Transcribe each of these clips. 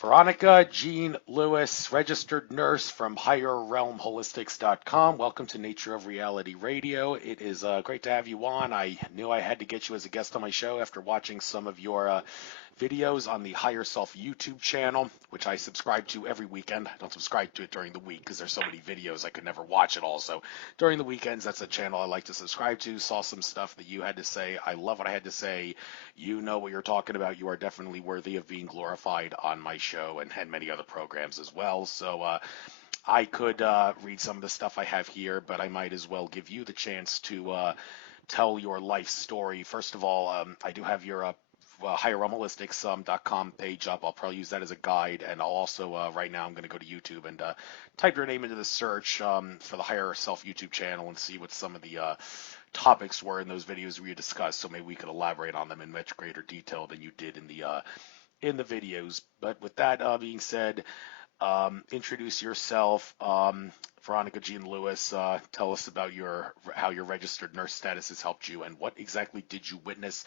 Veronica Jean-Louis, registered nurse from HigherRealmHolistics.com. Welcome to Nature of Reality Radio. It is great to have you on. I knew I had to get you as a guest on my show after watching some of your videos on the Higher Self YouTube channel, which I subscribe to every weekend. I don't subscribe to it during the week because there's so many videos I could never watch it all. So during the weekends, that's a channel I like to subscribe to. Saw some stuff that you had to say. I love what I had to say. You know what you're talking about. You are definitely worthy of being glorified on my show and many other programs as well. So I could read some of the stuff I have here, but I might as well give you the chance to tell your life story. First of all, I do have your HigherRealmHolistics.com page up. I'll probably use that as a guide, and I'll also right now I'm going to go to YouTube and type your name into the search for the Higher Self YouTube channel and see what some of the topics were in those videos we discussed. So maybe we could elaborate on them in much greater detail than you did in the videos. But with that being said, introduce yourself. Veronica Jean-Louis, tell us about how your registered nurse status has helped you, and what exactly did you witness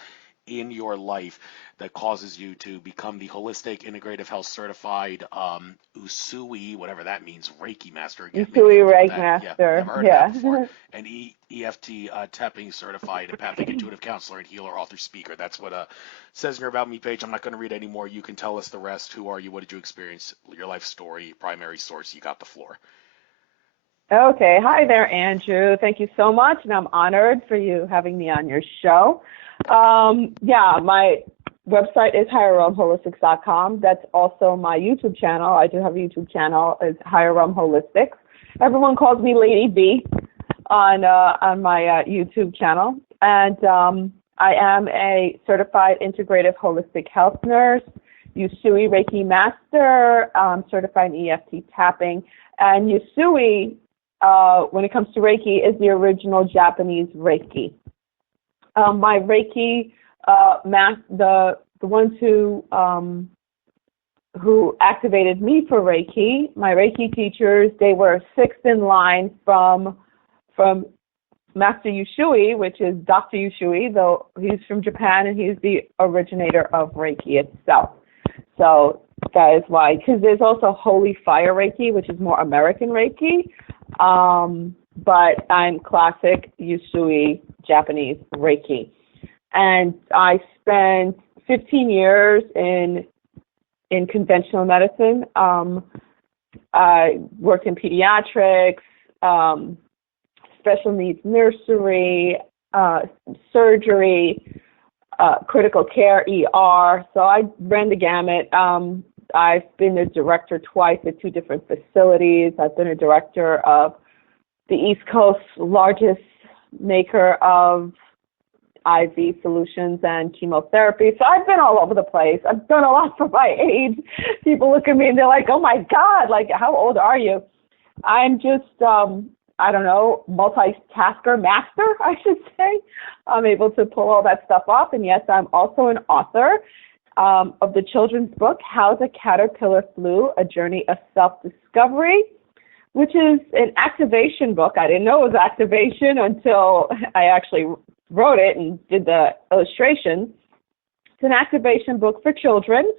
in your life that causes you to become the Holistic-Integrative Health certified Usui, whatever that means, Reiki master. Again, Usui Reiki master. Yeah, never heard of that before. And Eft Tapping certified Empathic Intuitive Counselor and Healer, Author, Speaker. That's what says in your About Me page. I'm not going to read any more. You can tell us the rest. Who are you? What did you experience? Your life story, primary source. You got the floor. Okay. Hi there, Andrew. Thank you so much, and I'm honored for you having me on your show. My website is HigherRealmHolistics.com. That's also my YouTube channel. I do have a YouTube channel. It's Higher Realm Holistics. Everyone calls me Lady B on my YouTube channel. And I am a certified integrative holistic health nurse, Usui Reiki master, certified in Eft Tapping. And Usui, when it comes to Reiki, is the original Japanese Reiki. My Reiki, the ones who activated me for Reiki, my Reiki teachers, they were sixth in line from Master Usui, which is Dr. Usui, though he's from Japan and he's the originator of Reiki itself. So that is why, because there's also Holy Fire Reiki, which is more American Reiki. But I'm classic Usui Japanese Reiki. And I spent 15 years in conventional medicine. I worked in pediatrics, special needs nursery, surgery, critical care, ER. So I ran the gamut. I've been a director twice at two different facilities. I've been a director of the East Coast's largest maker of IV solutions and chemotherapy. So I've been all over the place. I've done a lot for my age. People look at me and they're like, oh my God, like, how old are you? I'm just, multitasker master, I should say. I'm able to pull all that stuff off. And yes, I'm also an author of the children's book, How the Caterpillar Flew, A Journey of Self-Discovery, which is an activation book. I didn't know it was activation until I actually wrote it and did the illustration. It's an activation book for children.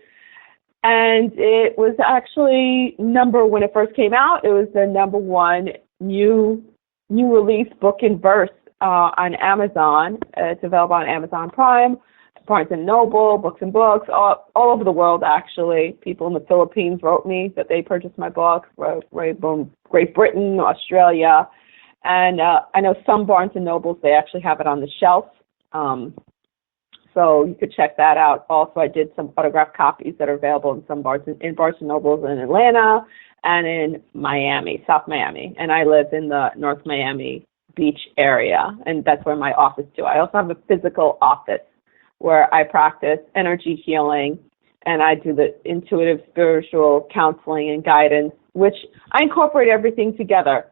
And it was actually when it first came out, it was the #1 new release book in verse on Amazon. It's available on Amazon Prime, Barnes & Noble, Books and Books, all over the world, actually. People in the Philippines wrote me that they purchased my book, Great Britain, Australia. And I know some Barnes & Nobles, they actually have it on the shelf. So you could check that out. Also, I did some autographed copies that are available in some Barnes & Nobles in Atlanta and in Miami, South Miami. And I live in the North Miami Beach area, and that's where my office too. I also have a physical office where I practice energy healing, and I do the intuitive spiritual counseling and guidance, which I incorporate everything together.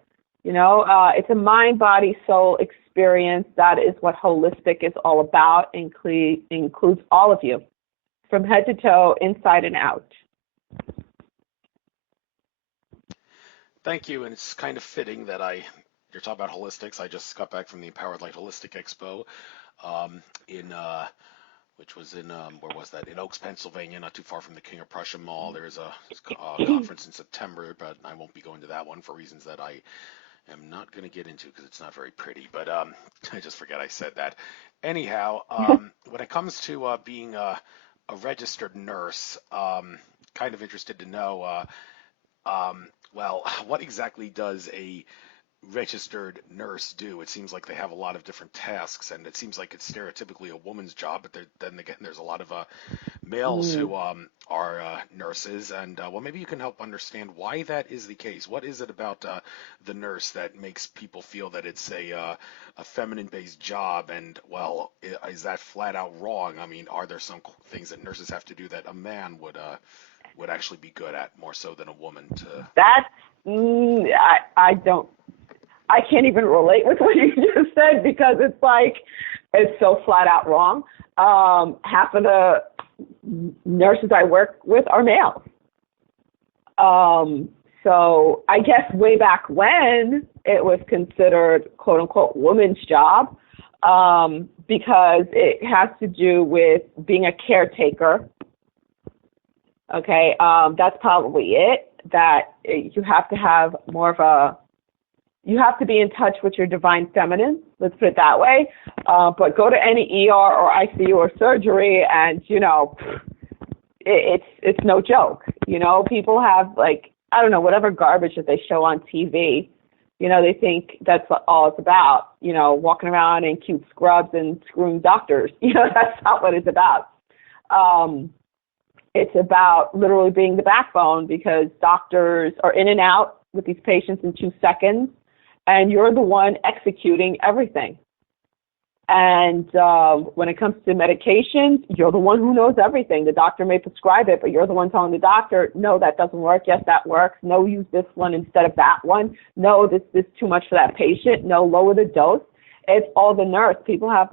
It's a mind, body, soul experience. That is what holistic is all about. Includes all of you, from head to toe, inside and out. Thank you, and it's kind of fitting that you're talking about holistics. I just got back from the Empowered Light Holistic Expo in which was in where was that? In Oaks, Pennsylvania, not too far from the King of Prussia Mall. There is a conference in September, but I won't be going to that one for reasons that I am not going to get into because it's not very pretty. But I just forget I said that. Anyhow, when it comes to being a registered nurse, kind of interested to know, well, what exactly does a registered nurse do? It seems like they have a lot of different tasks, and it seems like it's stereotypically a woman's job. But then again, there's a lot of males Mm. who are nurses, and well, maybe you can help understand why that is the case. What is it about the nurse that makes people feel that it's a feminine-based job? And well, is that flat out wrong? I mean, are there some things that nurses have to do that a man would actually be good at more so than a woman to? That's I don't I can't even relate with what you just said because it's like it's so flat out wrong. Half of the nurses I work with are males. So I guess way back when it was considered quote unquote woman's job, because it has to do with being a caretaker. Okay, that's probably it. That you have to have more of you have to be in touch with your divine feminine. Let's put it that way. But go to any ER or ICU or surgery, and it's no joke. People have I don't know, whatever garbage that they show on TV. They think that's all it's about. Walking around in cute scrubs and screwing doctors. That's not what it's about. It's about literally being the backbone because doctors are in and out with these patients in 2 seconds, and you're the one executing everything. And when it comes to medications, you're the one who knows everything. The doctor may prescribe it, but you're the one telling the doctor, no, that doesn't work. Yes, that works. No, use this one instead of that one. No, this is too much for that patient. No, lower the dose. It's all the nurse. People have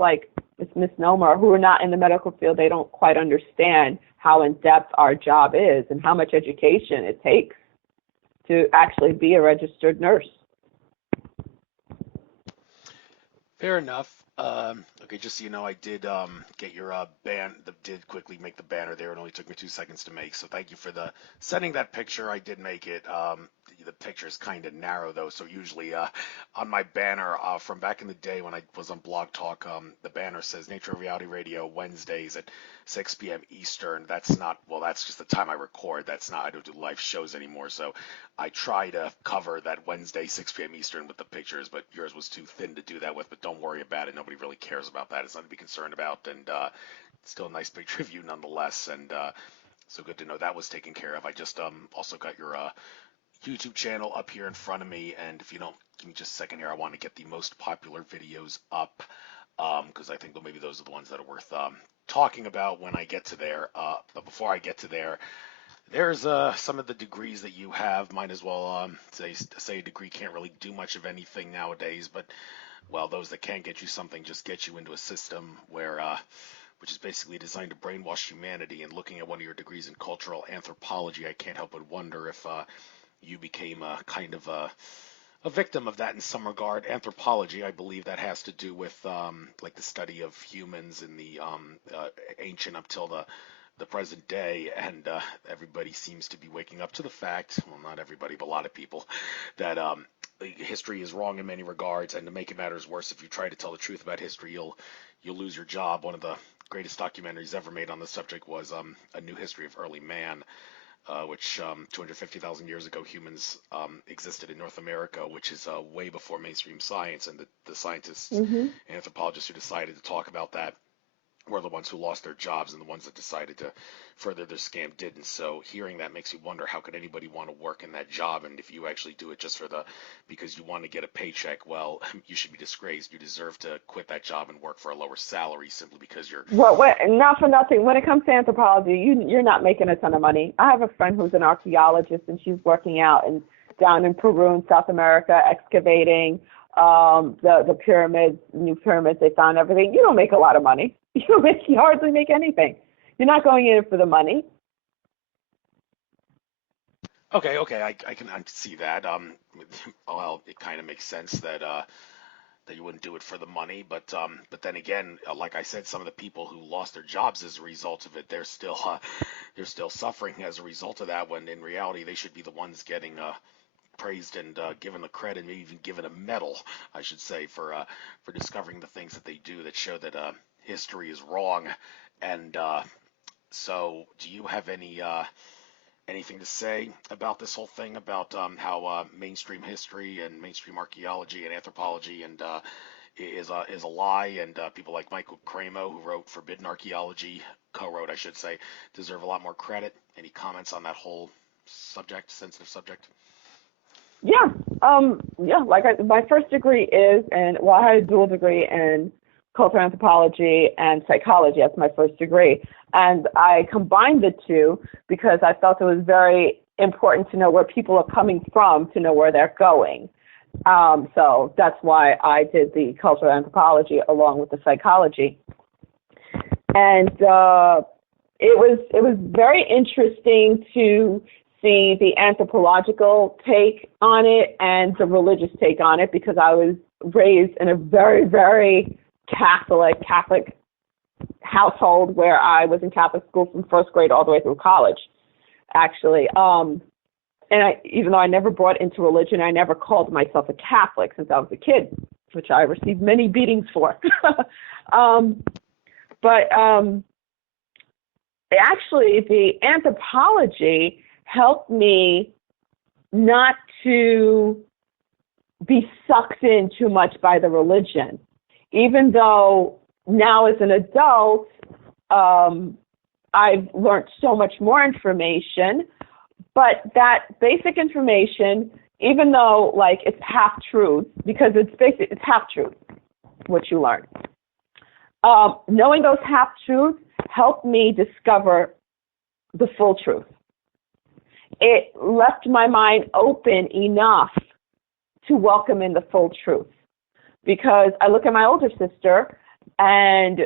this misnomer who are not in the medical field. They don't quite understand how in-depth our job is and how much education it takes to actually be a registered nurse. Fair enough. Okay, just so you know, I did get your did quickly make the banner there. It only took me 2 seconds to make, so thank you for sending that picture. I did make it. The picture is kind of narrow though, so usually on my banner from back in the day when I was on Blog Talk, the banner says Nature of Reality Radio Wednesdays at 6 p.m. Eastern. That's just the time I record. I don't do live shows anymore, so I try to cover that Wednesday 6 p.m. Eastern with the pictures, but yours was too thin to do that with. But don't worry about it. Nobody really cares about that. It's nothing to be concerned about, and it's still a nice picture of you nonetheless. And so good to know that was taken care of. I just also got your YouTube channel up here in front of me, and if you don't give me just a second here, I want to get the most popular videos up because I think that maybe those are the ones that are worth talking about when I get to there. But before I get to there, there's some of the degrees that you have. Might as well say a degree can't really do much of anything nowadays, but well, those that can get you something just get you into a system where which is basically designed to brainwash humanity. And looking at one of your degrees in cultural anthropology, I can't help but wonder if you became a kind of a victim of that in some regard. Anthropology, I believe that has to do with the study of humans in the ancient up till the present day, and everybody seems to be waking up to the fact, well, not everybody, but a lot of people, that history is wrong in many regards, and to make it matters worse, if you try to tell the truth about history, you'll lose your job. One of the greatest documentaries ever made on the subject was A New History of Early Man, which 250,000 years ago humans existed in North America, which is way before mainstream science, and the scientists and anthropologists who decided to talk about that were the ones who lost their jobs, and the ones that decided to further their scam didn't. So hearing that makes you wonder, how could anybody want to work in that job? And if you actually do it just because you want to get a paycheck, well, you should be disgraced. You deserve to quit that job and work for a lower salary simply because you're... Well, not for nothing. When it comes to anthropology, you're not making a ton of money. I have a friend who's an archaeologist, and she's working out down in Peru in South America, excavating the pyramids, new pyramids they found, everything. You don't make a lot of money. You hardly make anything. You're not going in for the money. Okay, I can see that. Well, it kind of makes sense that that you wouldn't do it for the money. But then again, like I said, some of the people who lost their jobs as a result of it, they're still suffering as a result of that. When in reality, they should be the ones getting praised and given the credit, maybe even given a medal, I should say, for discovering the things that they do that show that history is wrong. And so, do you have anything to say about this whole thing, about how mainstream history and mainstream archaeology and anthropology and is a lie, and people like Michael Cremo, who wrote Forbidden Archaeology, co-wrote, I should say, deserve a lot more credit? Any comments on that whole subject, sensitive subject? Yeah. My first degree is, and well, I had a dual degree in cultural anthropology and psychology. That's my first degree. And I combined the two because I felt it was very important to know where people are coming from, to know where they're going. So that's why I did the cultural anthropology along with the psychology. And it was very interesting to see the anthropological take on it and the religious take on it, because I was raised in a very, very Catholic household where I was in Catholic school from first grade all the way through college, actually. And even though I never brought into religion, I never called myself a Catholic since I was a kid, which I received many beatings for. Actually, the anthropology helped me not to be sucked in too much by the religion. Even though now as an adult, I've learned so much more information, but that basic information, even though like it's half truth, because it's half truth, what you learn. Knowing those half truths helped me discover the full truth. It left my mind open enough to welcome in the full truth. Because I look at my older sister, and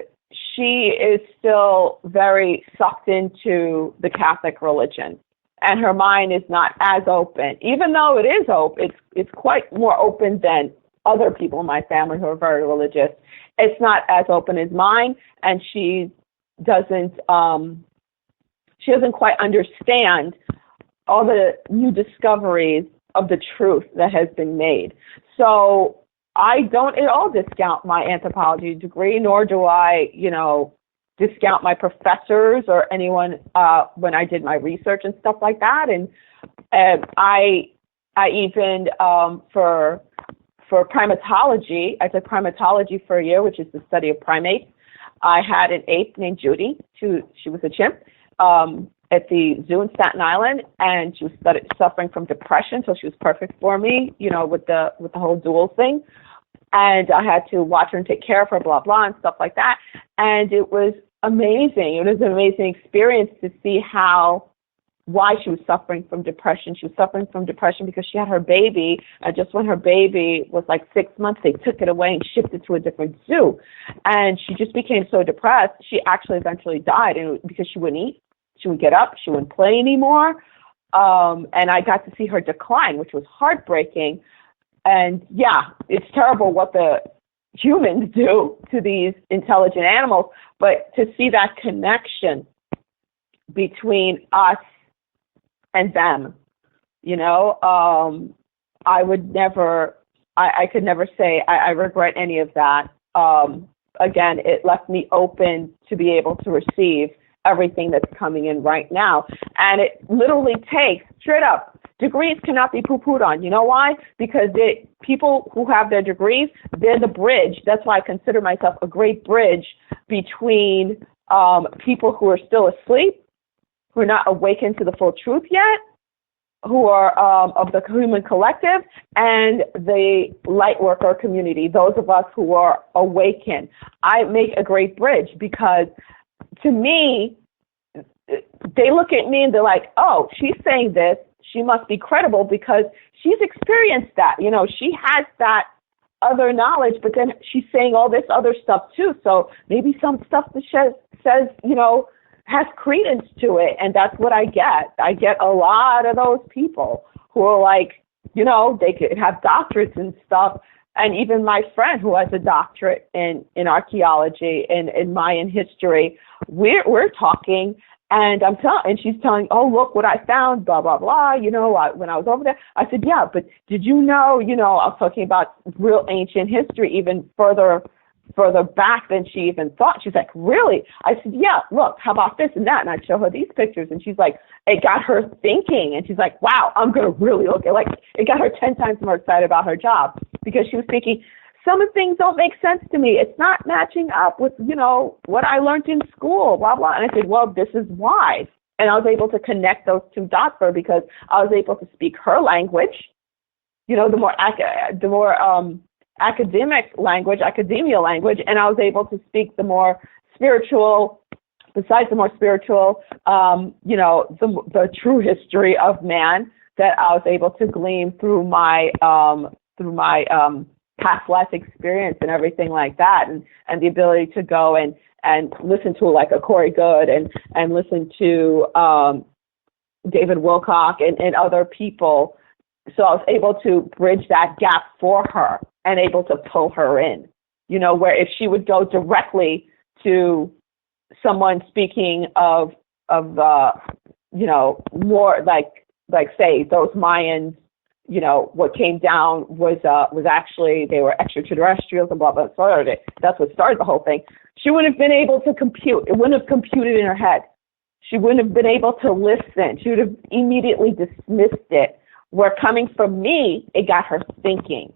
she is still very sucked into the Catholic religion, and her mind is not as open. Even though it is open, it's quite more open than other people in my family who are very religious. It's not as open as mine, and she doesn't quite understand all the new discoveries of the truth that has been made. So I don't at all discount my anthropology degree, nor do I, discount my professors or anyone when I did my research and stuff like that. And I even for primatology, I took primatology for a year, which is the study of primates. I had an ape named Judy. She was a chimp at the zoo in Staten Island, and she was suffering from depression, so she was perfect for me, with the whole dual thing. And I had to watch her and take care of her, blah, blah, and stuff like that. And it was amazing. It was an amazing experience to see why she was suffering from depression. She was suffering from depression because she had her baby, and just when her baby was like 6 months, they took it away and shipped it to a different zoo. And she just became so depressed, she actually eventually died, and because she wouldn't eat, she wouldn't get up, she wouldn't play anymore. And I got to see her decline, which was heartbreaking. And yeah, it's terrible what the humans do to these intelligent animals, but to see that connection between us and them, I could never say I regret any of that. Again, it left me open to be able to receive everything that's coming in right now. And it literally takes, straight up, degrees cannot be poo-pooed on. You know why? Because people who have their degrees, they're the bridge. That's why I consider myself a great bridge between people who are still asleep, who are not awakened to the full truth yet, who are of the human collective, and the light worker community, those of us who are awakened. I make a great bridge because, to me, they look at me and they're like, oh, she's saying this, she must be credible because she's experienced that. She has that other knowledge, but then she's saying all this other stuff too. So maybe some stuff that says, has credence to it. And that's what I get. I get a lot of those people who are like, they could have doctorates and stuff, And even my friend who has a doctorate in archaeology and in Mayan history, we're talking, and she's telling, oh, look what I found, blah, blah, blah. When I was over there, I said, yeah, but did you know, I was talking about real ancient history, even further back than she even thought. She's like, really? I said, yeah, look, how about this and that? And I'd show her these pictures, and she's like, it got her thinking, and she's like, wow, I'm going to really look at, like, it got her 10 times more excited about her job, because she was thinking, some of the things don't make sense to me. It's not matching up with, what I learned in school, blah, blah. And I said, well, this is why. And I was able to connect those two dots for her, because I was able to speak her language, the more academia language, and I was able to speak the more spiritual, besides the more spiritual, the true history of man that I was able to glean through my past life experience and everything like that, and the ability to go and listen to like a Corey Good and listen to David Wilcock and other people. So I was able to bridge that gap for her and able to pull her in, where if she would go directly to someone speaking of more like say those Mayans, what came down was actually they were extraterrestrials and blah, blah, blah. That's what started the whole thing. She wouldn't have been able to compute. It wouldn't have computed in her head. She wouldn't have been able to listen. She would have immediately dismissed it. Where coming from me, it got her thinking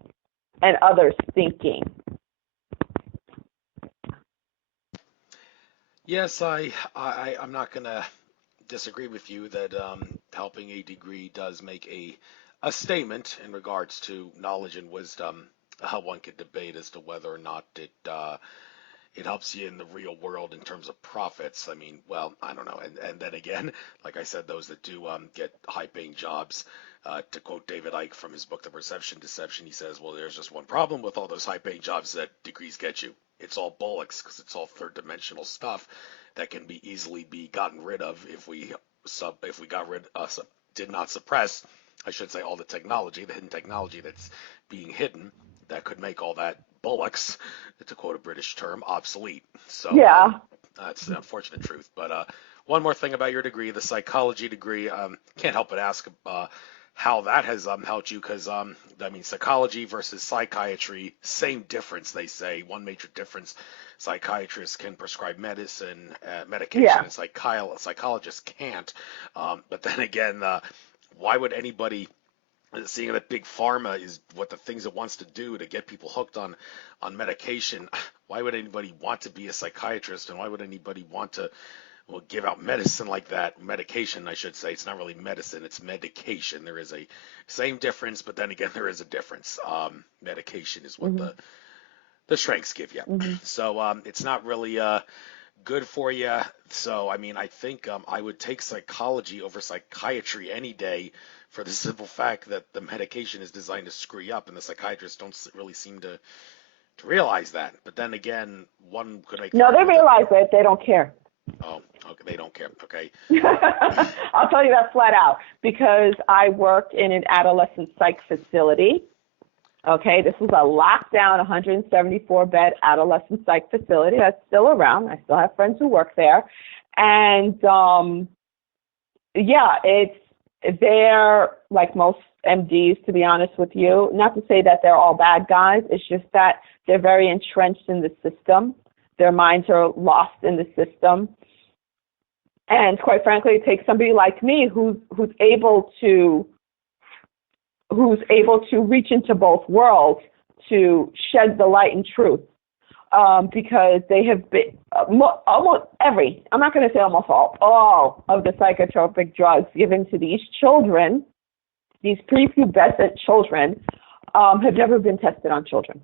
and others thinking. Yes, I'm not going to disagree with you that helping a degree does make a statement in regards to knowledge and wisdom. One could debate as to whether or not it helps you in the real world in terms of profits. I mean, well, I don't know. And then again, like I said, those that do get high-paying jobs, to quote David Icke from his book, The Perception Deception, he says, well, there's just one problem with all those high-paying jobs that degrees get you. It's all bollocks, because it's all third-dimensional stuff that can be easily be gotten rid of if we did not suppress, I should say, all the technology, the hidden technology that's being hidden that could make all that bollocks, to quote a British term, obsolete. So yeah, that's the unfortunate truth. But one more thing about your degree, the psychology degree, can't help but ask how that has helped you, because psychology versus psychiatry, same difference, they say. One major difference: psychiatrists can prescribe medication, and psychologists can't. But then again, why would anybody, seeing that big pharma is what the things it wants to do to get people hooked on medication, why would anybody want to be a psychiatrist, and why would anybody want to give out medicine like that? Medication, I should say. It's not really medicine, it's medication. There is a same difference, but then again, there is a difference. Medication is what the strengths give you. So it's not really good for you. So, I think I would take psychology over psychiatry any day, for the simple fact that the medication is designed to screw you up, and the psychiatrists don't really seem to realize that. But then again, one could make... No, they realize it. They don't care. Oh, okay. They don't care. Okay. I'll tell you that flat out, because I worked in an adolescent psych facility. Okay, this was a lockdown 174-bed adolescent psych facility that's still around. I still have friends who work there. And, they're like most MDs, to be honest with you. Not to say that they're all bad guys. It's just that they're very entrenched in the system. Their minds are lost in the system. And quite frankly, it takes somebody like me who's able to reach into both worlds to shed the light and truth. Because they have been almost every, I'm not going to say almost all of the psychotropic drugs given to these children, these prepubescent children, have never been tested on children.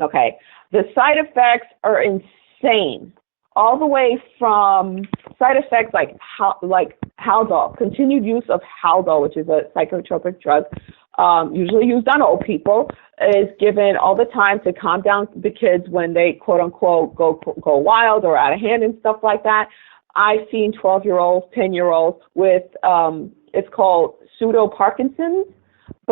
Okay, the side effects are insane, all the way from side effects like Haldol, continued use of Haldol, which is a psychotropic drug, usually used on old people, is given all the time to calm down the kids when they quote unquote go wild or out of hand and stuff like that. I've seen 12-year-olds, 10-year-olds with it's called pseudo Parkinson's,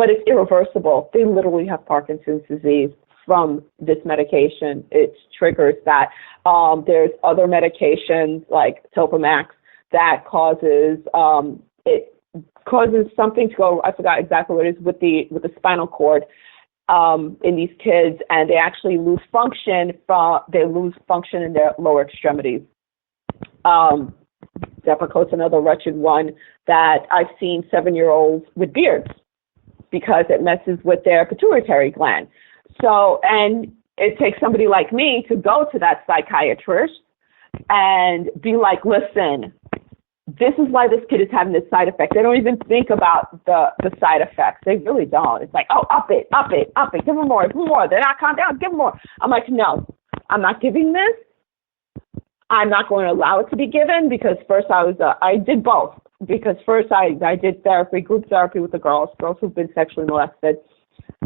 but it's irreversible. They literally have Parkinson's disease from this medication. It triggers that. There's other medications like Topamax that causes it causes something to go. I forgot exactly what it is with the spinal cord in these kids, and they actually lose function in their lower extremities. Depakote's another wretched one that I've seen 7-year-olds with beards because it messes with their pituitary gland. So, and it takes somebody like me to go to that psychiatrist and be like, listen, this is why this kid is having this side effect. They don't even think about the side effects. They really don't. It's like, oh, up it, give them more. They're not calm down, give them more. I'm like, no, I'm not giving this. I'm not going to allow it to be given because first I did both. Because first I did therapy, group therapy with the girls who've been sexually molested.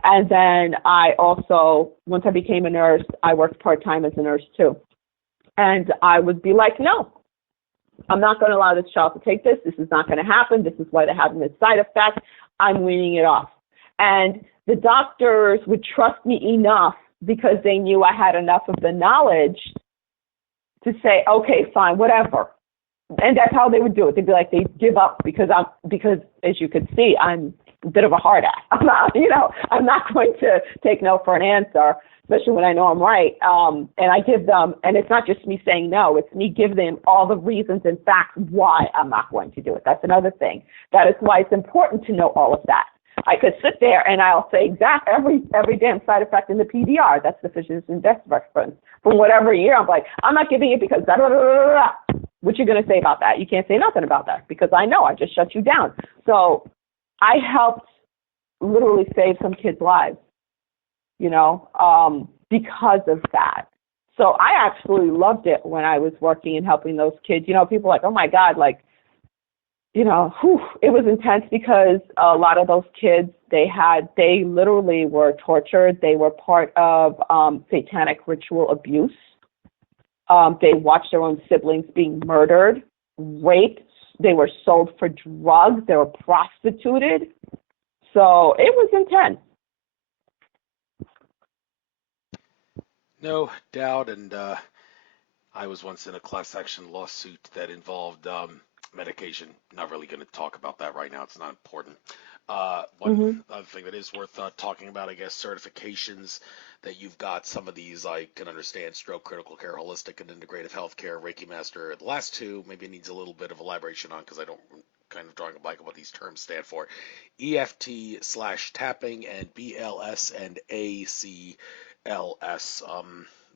And then I also, once I became a nurse, I worked part-time as a nurse too. And I would be like, no, I'm not going to allow this child to take this. This is not going to happen. This is why they're having this side effect. I'm weaning it off. And the doctors would trust me enough because they knew I had enough of the knowledge to say, okay, fine, whatever. And that's how they would do it. They'd be like, they'd give up because as you could see, I'm a bit of a hard ass. I'm not going to take no for an answer, especially when I know I'm right. And I give them, and it's not just me saying no, it's me giving them all the reasons and facts why I'm not going to do it. That's another thing. That is why it's important to know all of that. I could sit there and I'll say every damn side effect in the PDR. That's the physician death reference. From whatever year, I'm like, I'm not giving it because da da da da da. What you going to say about that? You can't say nothing about that because I know I just shut you down. So I helped literally save some kids' lives, because of that. So I absolutely loved it when I was working and helping those kids. People are like, oh my God, like, it was intense because a lot of those kids, they literally were tortured. They were part of satanic ritual abuse. They watched their own siblings being murdered, raped. They were sold for drugs. They were prostituted. So it was intense. No doubt. And I was once in a class action lawsuit that involved medication. Not really going to talk about that right now. It's not important. One other thing that is worth talking about, I guess, certifications that you've got. Some of these I can understand: stroke, critical care, holistic and integrative healthcare, Reiki master. The last two maybe needs a little bit of elaboration on because I don't kind of drawing a blank on what these terms stand for. EFT/tapping and BLS and ACLS.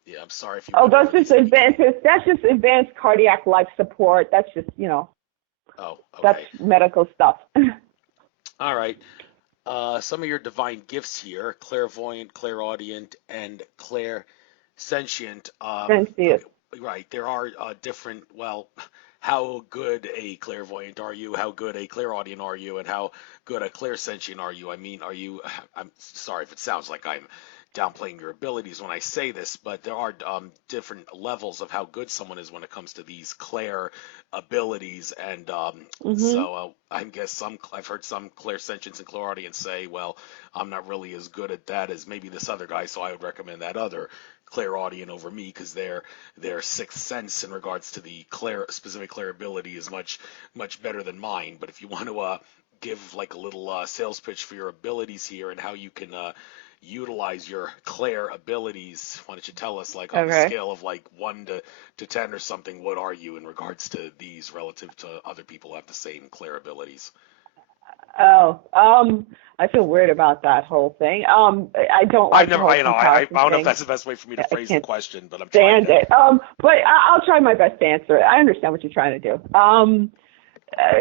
Yeah, I'm sorry if you. Oh, that's just advanced. That's just advanced cardiac life support. That's just Oh, okay. That's medical stuff. All right. Some of your divine gifts here: clairvoyant, clairaudient, and clairsentient. Sentient. Right. There are different. Well, how good a clairvoyant are you? How good a clairaudient are you? And how good a clairsentient are you? I mean, are you? I'm sorry if it sounds like I'm downplaying your abilities when I say this, but there are different levels of how good someone is when it comes to these clair abilities, and so I guess I've heard some clairsentients and clairaudients say, well, I'm not really as good at that as maybe this other guy, so I would recommend that other clairaudient over me because their sixth sense in regards to the specific clair ability is much better than mine. But if you want to give like a little sales pitch for your abilities here and how you can utilize your clair abilities, why don't you tell us, like, on a scale of like 1 to 10 or something, what are you in regards to these relative to other people who have the same clair abilities? I feel weird about that whole thing. I don't like I don't know if that's the best way for me to phrase the question, but I'm trying to. But I'll try my best to answer it. I understand what you're trying to do.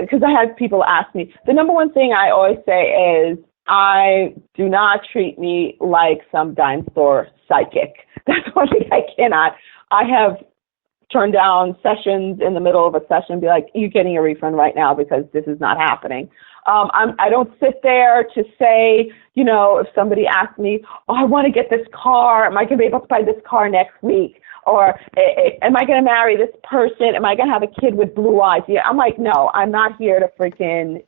Because I had people ask me. The number one thing I always say is, I do not treat me like some dime store psychic. That's one thing I cannot. I have turned down sessions in the middle of a session and be like, you're getting a refund right now because this is not happening. I don't sit there to say, if somebody asks me, oh, I want to get this car. Am I going to be able to buy this car next week? Or am I going to marry this person? Am I going to have a kid with blue eyes? Yeah, I'm like, no, I'm not here to freaking,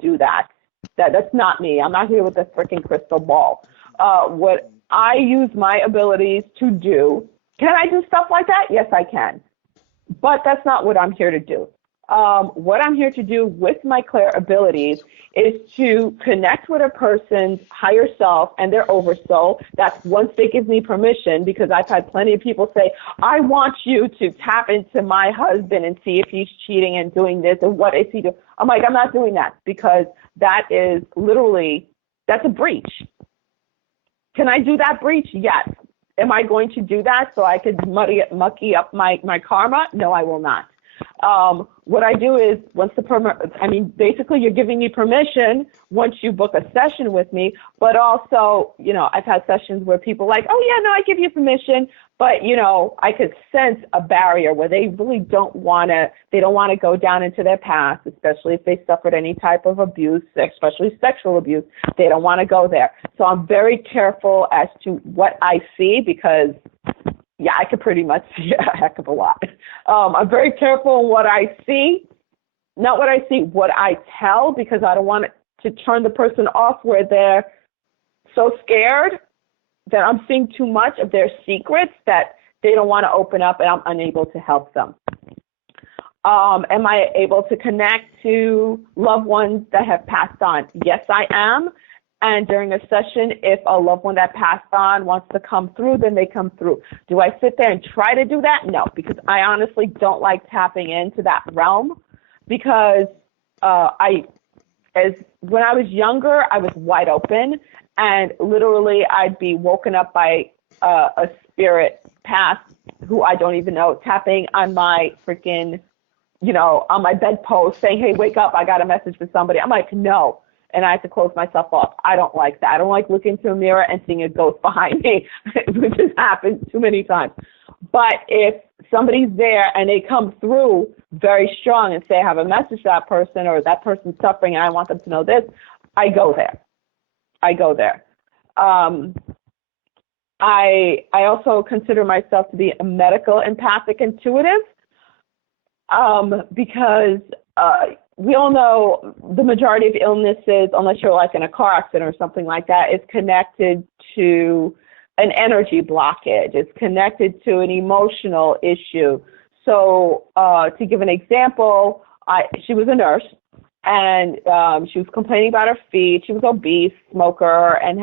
do that. That's not me. I'm not here with a freaking crystal ball. What I use my abilities to do, can I do stuff like that? Yes, I can. But that's not what I'm here to do. What I'm here to do with my clair abilities is to connect with a person's higher self and their oversoul. That's once they give me permission, because I've had plenty of people say, I want you to tap into my husband and see if he's cheating and doing this and what is he doing. I'm like, I'm not doing that, because that is literally, that's a breach. Can I do that breach? Yes. Am I going to do that so I could mucky up my karma? No, I will not. What I do is basically you're giving me permission once you book a session with me, but also, I've had sessions where people are like, oh yeah, no, I give you permission, but I could sense a barrier where they really don't want to go down into their past, especially if they suffered any type of abuse, especially sexual abuse. They don't want to go there. So I'm very careful as to what I see, because yeah, I could pretty much see a heck of a lot. I'm very careful in what I see, not what I see, what I tell, because I don't want it to turn the person off where they're so scared that I'm seeing too much of their secrets that they don't want to open up, and I'm unable to help them. Am I able to connect to loved ones that have passed on? Yes, I am. And during a session, if a loved one that passed on wants to come through, then they come through. Do I sit there and try to do that? No, because I honestly don't like tapping into that realm, because when I was younger, I was wide open, and literally I'd be woken up by a spirit past who I don't even know, tapping on my freaking, on my bedpost saying, hey, wake up, I got a message for somebody. I'm like, no. And I have to close myself off. I don't like that. I don't like looking into a mirror and seeing a ghost behind me, which has happened too many times. But if somebody's there and they come through very strong and say, I have a message to that person, or that person's suffering and I want them to know this, I go there. I also consider myself to be a medical empathic intuitive, because we all know the majority of illnesses, unless you're like in a car accident or something like that, is connected to an energy blockage. It's connected to an emotional issue. So to give an example, she was a nurse, and she was complaining about her feet. She was obese, smoker, and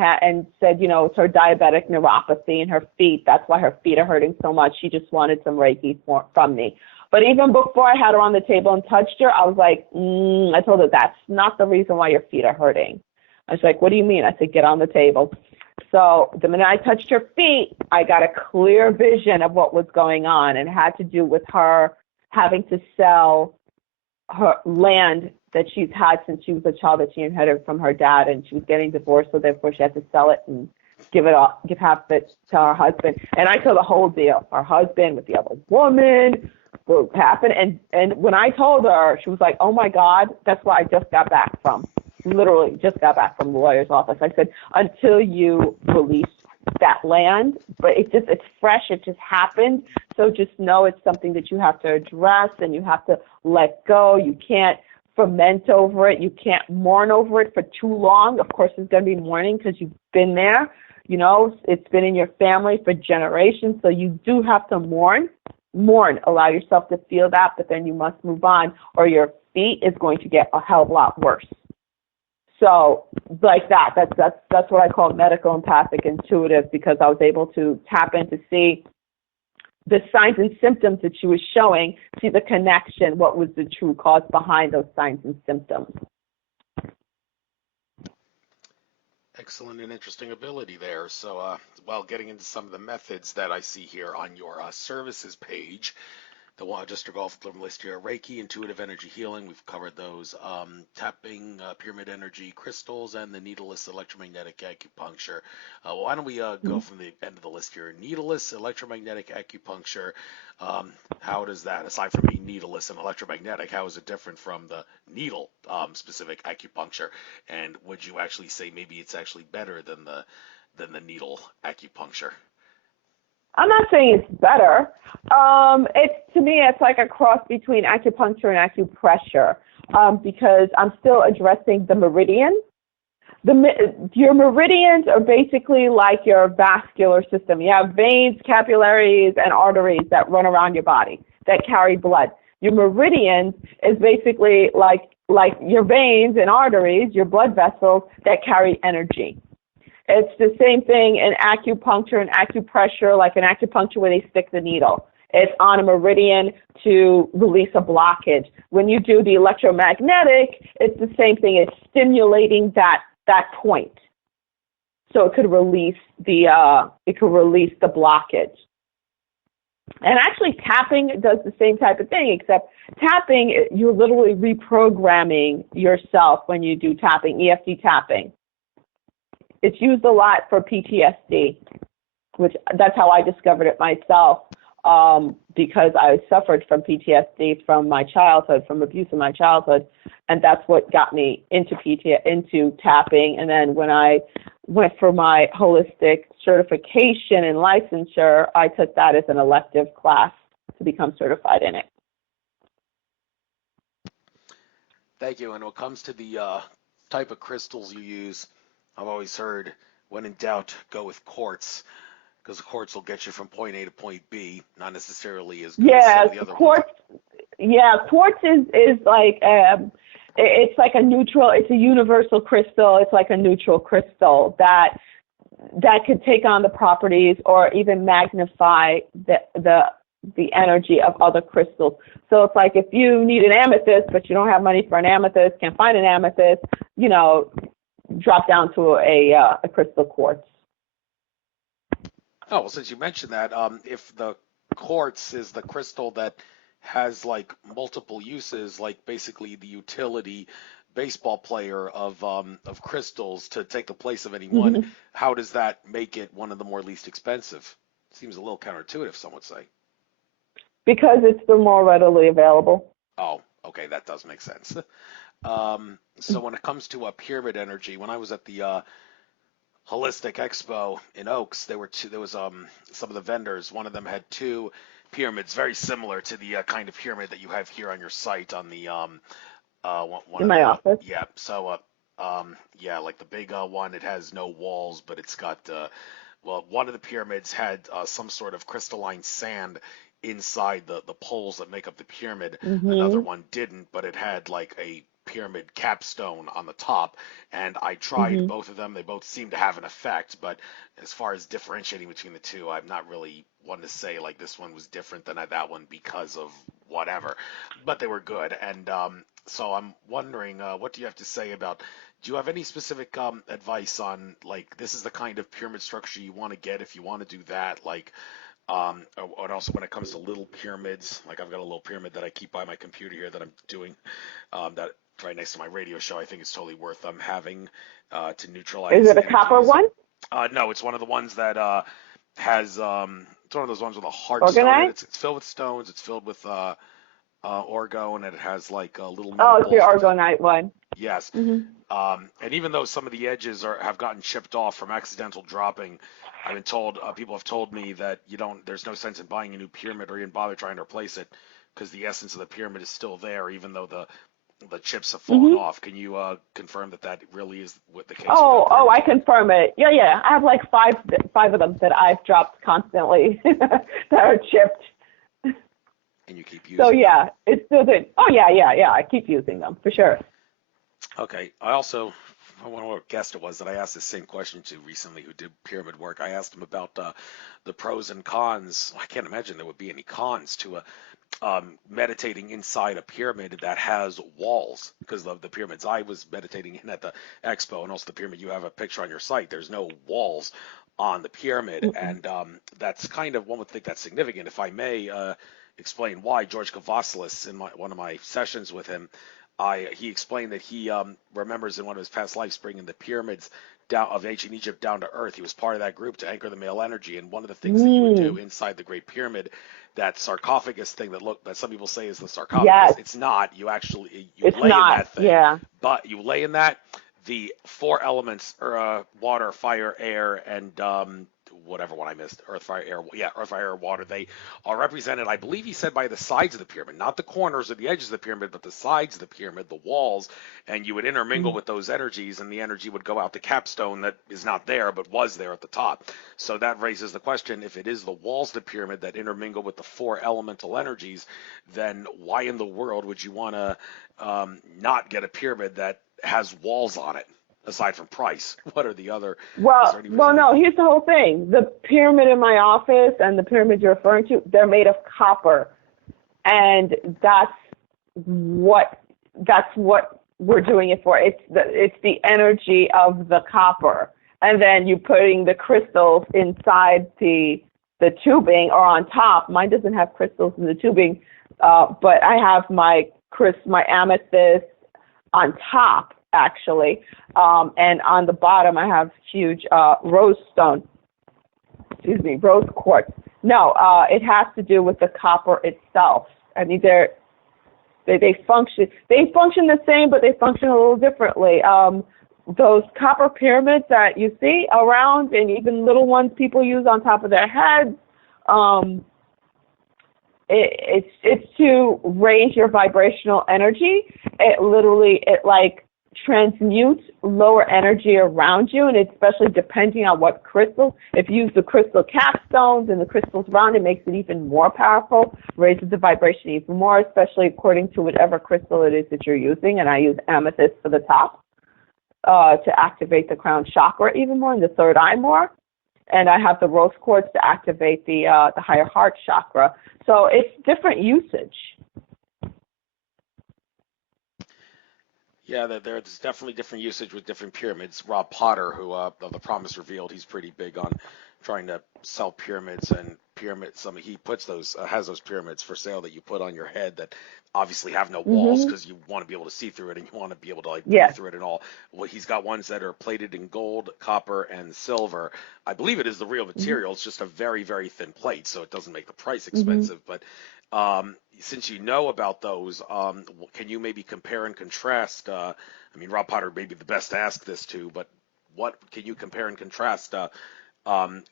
said, it's her diabetic neuropathy in her feet. That's why her feet are hurting so much. She just wanted some Reiki from me. But even before I had her on the table and touched her, I was like, I told her, that's not the reason why your feet are hurting. I was like, what do you mean? I said, get on the table. So the minute I touched her feet, I got a clear vision of what was going on, and it had to do with her having to sell her land that she's had since she was a child, that she inherited from her dad, and she was getting divorced, so therefore she had to sell it and give half of it to her husband. And I saw the whole deal. Her husband with the other woman, what happened. And when I told her, she was like, oh my God, that's where I just got back from. Literally just got back from the lawyer's office. I said, until you release that land, but it's fresh, it just happened. So just know it's something that you have to address, and you have to let go. You can't ferment over it. You can't mourn over it for too long. Of course, there's going to be mourning because you've been there. It's been in your family for generations. So you do have to mourn, allow yourself to feel that, but then you must move on, or your feet is going to get a hell of a lot worse. So like that's what I call medical empathic intuitive, because I was able to tap in to see the signs and symptoms that she was showing, see the connection, what was the true cause behind those signs and symptoms. Excellent and interesting ability there. So, getting into some of the methods that I see here on your services page, the one just to go off the list here: Reiki, intuitive energy healing. We've covered those. Tapping, pyramid energy crystals, and the Needleless electromagnetic acupuncture. Why don't we go from the end of the list here? Needleless electromagnetic acupuncture. How does that, aside from being needleless and electromagnetic, how is it different from the needle specific acupuncture? And would you actually say maybe it's actually better than the needle acupuncture? I'm not saying it's better. To me, it's like a cross between acupuncture and acupressure, because I'm still addressing the meridian. your meridians are basically like your vascular system. You have veins, capillaries, and arteries that run around your body that carry blood. Your meridians is basically like your veins and arteries, your blood vessels that carry energy. It's the same thing in acupuncture and acupressure, like in acupuncture where they stick the needle. It's on a meridian to release a blockage. When you do the electromagnetic, it's the same thing. It's stimulating that point, so it could release the blockage. And actually, tapping does the same type of thing, except tapping, you're literally reprogramming yourself when you do tapping, EFT tapping. It's used a lot for PTSD, which that's how I discovered it myself, because I suffered from PTSD from my childhood, from abuse in my childhood, and that's what got me into tapping. And then when I went for my holistic certification and licensure, I took that as an elective class to become certified in it. Thank you. And when it comes to the type of crystals you use, I've always heard, when in doubt, go with quartz, because quartz will get you from point A to point B, not necessarily as good as some of the other quartz, ones. Yeah, quartz is like, it's like a neutral, it's a universal crystal. It's like a neutral crystal that could take on the properties or even magnify the energy of other crystals. So it's like if you need an amethyst, but you don't have money for an amethyst, can't find an amethyst, drop down to a crystal quartz. Oh, well, since you mentioned that, if the quartz is the crystal that has like multiple uses, like basically the utility baseball player of crystals to take the place of anyone, mm-hmm. How does that make it one of the more least expensive? Seems a little counterintuitive, some would say. Because it's the more readily available. Oh, okay, that does make sense. So when it comes to pyramid energy, when I was at the Holistic Expo in Oaks, there was some of the vendors. One of them had two pyramids, very similar to the kind of pyramid that you have here on your site on the one in my office. Yeah. So yeah, like the big one, it has no walls, but it's got one of the pyramids had some sort of crystalline sand inside the poles that make up the pyramid. Mm-hmm. Another one didn't, but it had like a pyramid capstone on the top, and I tried mm-hmm. both of them. They both seem to have an effect, but as far as differentiating between the two, I'm not really one to say like this one was different than that one because of whatever, but they were good. And so I'm wondering, what do you have to say about, do you have any specific advice on like this is the kind of pyramid structure you want to get if you want to do that, like and also when it comes to little pyramids, like I've got a little pyramid that I keep by my computer here that I'm doing, that right next to my radio show. I think it's totally worth having to neutralize. Is it a copper one? No, it's one of the ones that has. It's one of those ones with a hard stone. It's filled with stones. It's filled with orgo, and it has like a little. Oh, it's the orgonite one. Yes. Mm-hmm. And even though some of the edges have gotten chipped off from accidental dropping, I've been told, people have told me that there's no sense in buying a new pyramid or even bother trying to replace it because the essence of the pyramid is still there, even though the chips have fallen mm-hmm. off. Can you confirm that really is what the case? Oh, I confirm it. Yeah. I have like five of them that I've dropped constantly that are chipped. And you keep using them. So yeah, it's still good. Oh yeah. I keep using them for sure. Okay. I don't know what guest it was that I asked the same question to recently who did pyramid work. I asked him about the pros and cons. I can't imagine there would be any cons to meditating inside a pyramid that has walls, because of the pyramids I was meditating in at the expo, and also the pyramid you have a picture on your site, there's no walls on the pyramid. Mm-hmm. And that's kind of, one would think that's significant. If I may explain why, George Kavassilis, in one of my sessions with him, he explained that he remembers in one of his past lives bringing the pyramids down of ancient Egypt down to earth. He was part of that group to anchor the male energy, and one of the things that you would do inside the Great Pyramid, that sarcophagus thing that some people say is the sarcophagus, yes. It's not. You actually lay in that thing. Yeah. But you lay in that. The four elements are water, fire, air, and whatever one I missed, earth, fire, air, yeah, earth, fire, air, water. They are represented, I believe he said, by the sides of the pyramid, not the corners or the edges of the pyramid, but the sides of the pyramid, the walls, and you would intermingle with those energies, and the energy would go out the capstone that is not there, but was there at the top. So that raises the question, if it is the walls of the pyramid that intermingle with the four elemental energies, then why in the world would you want to not get a pyramid that has walls on it? Aside from price, what are the other? Is there any reason? No. Here's the whole thing. The pyramid in my office and the pyramid you're referring to, they're made of copper, and that's what we're doing it for. It's the energy of the copper, and then you're putting the crystals inside the tubing or on top. Mine doesn't have crystals in the tubing, but I have my amethyst on top, actually, and on the bottom I have huge rose quartz. No, it has to do with the copper itself. I mean, they function the same, but they function a little differently. Those copper pyramids that you see around, and even little ones people use on top of their heads, it's to raise your vibrational energy. It like transmutes lower energy around you, and especially depending on what crystal. If you use the crystal capstones and the crystals around, it makes it even more powerful, raises the vibration even more, especially according to whatever crystal it is that you're using. And I use amethyst for the top to activate the crown chakra even more and the third eye more. And I have the rose quartz to activate the higher heart chakra. So it's different usage. Yeah, there's definitely different usage with different pyramids. Rob Potter, who of the Promise Revealed, he's pretty big on trying to sell pyramids and pyramids. I mean, he has those pyramids for sale that you put on your head that obviously have no walls because you want to be able to see through it and you want to be able to breathe through it and all. Well, he's got ones that are plated in gold, copper, and silver. I believe it is the real material. It's just a very, very thin plate, so it doesn't make the price expensive. But since you know about those, can you maybe compare and contrast? I mean, Rob Potter may be the best to ask this to, but what can you compare and contrast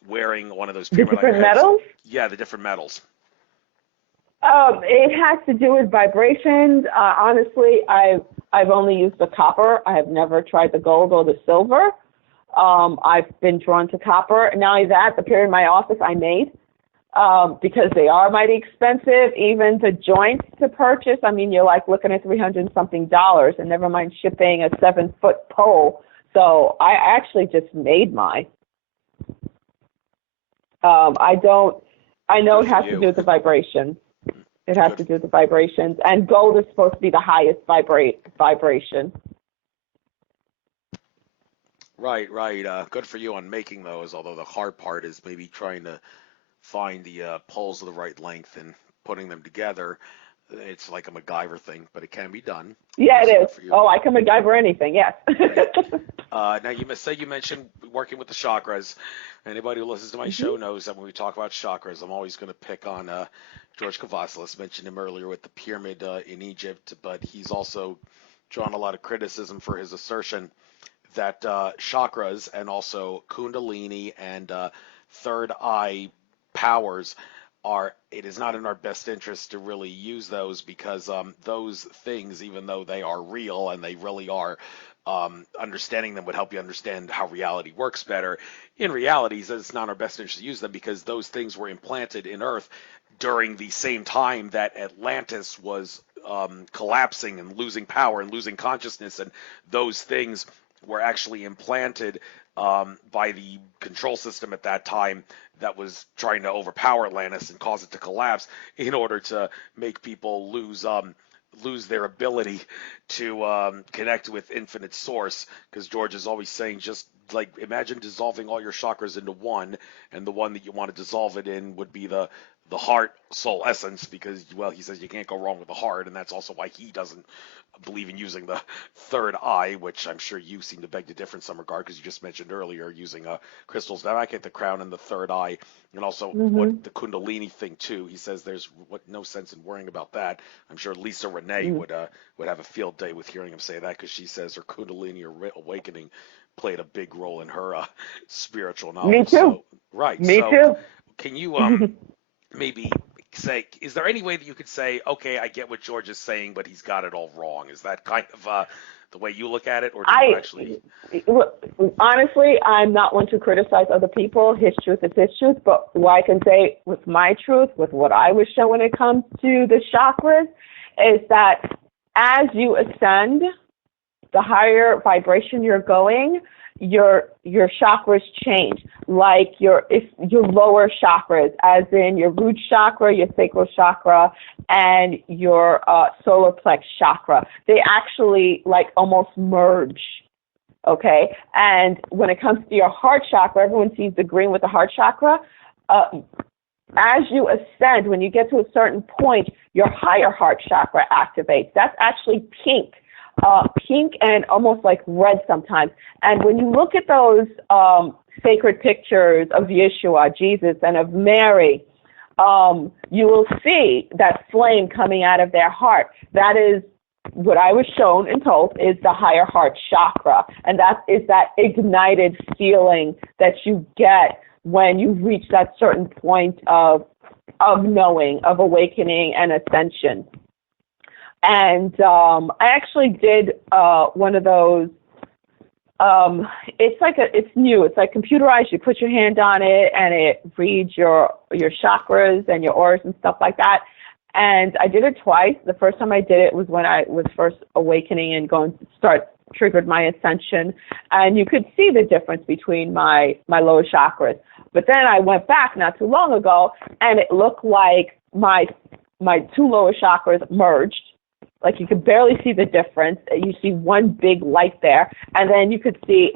wearing one of those pyramid different metals? Yeah, the different metals. It has to do with vibrations. Honestly, I've only used the copper. I have never tried the gold or the silver. I've been drawn to copper. Not only that, the pyramid in my office I made. Because they are mighty expensive, even the joints to purchase. I mean, you're like looking at $300-something, and never mind shipping a 7-foot pole. So I actually just made mine. I know it has to do with the vibration. It has to do with the vibrations, and gold is supposed to be the highest vibration. Right. Good for you on making those, although the hard part is maybe trying to find the poles of the right length and putting them together. It's like a MacGyver thing, but it can be done. Yeah, it is. Oh, I can MacGyver anything, yes. Now, you mentioned working with the chakras. Anybody who listens to my show knows that when we talk about chakras, I'm always going to pick on George Kavassilis. Mentioned him earlier with the pyramid in Egypt, but he's also drawn a lot of criticism for his assertion that chakras and also kundalini and third eye powers it is not in our best interest to really use those because those things, even though they are real and they really are, understanding them would help you understand how reality works better. In reality, it's not in our best interest to use them because those things were implanted in Earth during the same time that Atlantis was collapsing and losing power and losing consciousness, and those things were actually implanted by the control system at that time that was trying to overpower Atlantis and cause it to collapse in order to make people lose their ability to connect with infinite source. Because George is always saying, just like imagine dissolving all your chakras into one, and the one that you want to dissolve it in would be the heart soul essence, because he says you can't go wrong with the heart, and that's also why he doesn't believe in using the third eye, which I'm sure you seem to beg to differ in some regard, because you just mentioned earlier using crystals back at the crown and the third eye, and also what the kundalini thing too. He says there's no sense in worrying about that. I'm sure Lisa Renee would have a field day with hearing him say that, because she says her kundalini awakening played a big role in her spiritual knowledge. Me too. Right. Me So too. can you maybe say, is there any way that you could say, okay, I get what George is saying, but he's got it all wrong? Is that kind of the way you look at it, or do you I actually? honestly, I'm not one to criticize other people. His truth is his truth. But what I can say with my truth, with what I was shown when it comes to the chakras, is that as you ascend, the higher vibration you're going, your chakras change. Like your lower chakras, as in your root chakra, your sacral chakra, and your solar plex chakra, they actually like almost merge. Okay, and when it comes to your heart chakra, everyone seems to agree with the heart chakra. As you ascend, when you get to a certain point, your higher heart chakra activates. That's actually pink. Pink and almost like red sometimes. And when you look at those sacred pictures of Yeshua, Jesus, and of Mary, you will see that flame coming out of their heart. That is what I was shown and told is the higher heart chakra. And that is that ignited feeling that you get when you reach that certain point of knowing, of awakening and ascension. And I actually did one of those. It's new. It's like computerized. You put your hand on it, and it reads your chakras and your auras and stuff like that. And I did it twice. The first time I did it was when I was first awakening and going to triggered my ascension, and you could see the difference between my lower chakras. But then I went back not too long ago, and it looked like my two lower chakras merged. Like you could barely see the difference. You see one big light there, and then you could see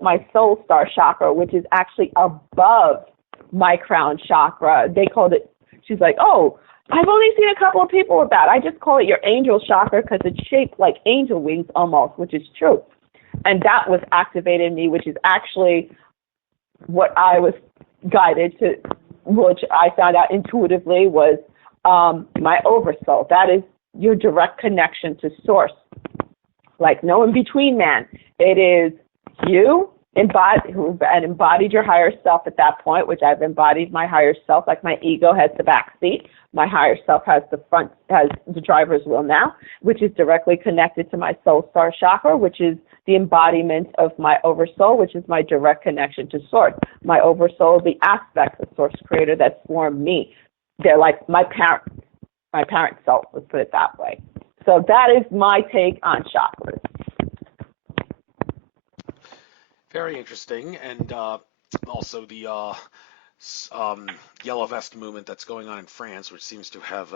my soul star chakra, which is actually above my crown chakra. They called it. She's like, oh, I've only seen a couple of people with that. I just call it your angel chakra because it's shaped like angel wings almost, which is true. And that was activated in me, which is actually what I was guided to, which I found out intuitively was my oversoul. That is your direct connection to source, like no in between, man. It is you who embodied your higher self at that point, which I've embodied my higher self. Like my ego has the back seat, my higher self has the driver's wheel now, which is directly connected to my soul star chakra, which is the embodiment of my oversoul, which is my direct connection to source. My oversoul is the aspect of source creator that formed me. They're like my parent self, let's put it that way. So that is my take on chakras. Very interesting, and also the yellow vest movement that's going on in France, which seems to have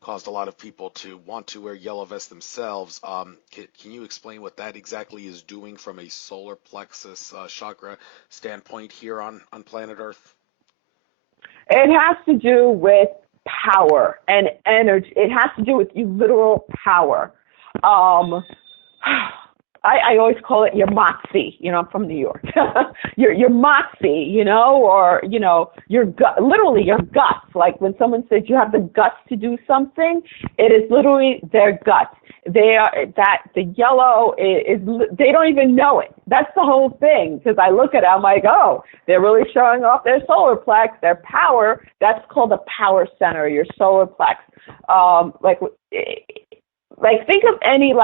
caused a lot of people to want to wear yellow vests themselves. Can you explain what that exactly is doing from a solar plexus chakra standpoint here on planet Earth? It has to do with power and energy. It has to do with literal power. I always call it your moxie. I'm from New York. your moxie, or your gut, literally your guts. Like when someone says you have the guts to do something, it is literally their guts. The yellow is they don't even know it. That's the whole thing. Because I look at it, I'm like, oh, they're really showing off their solar plex, their power. That's called the power center, your solar plex. Like think of any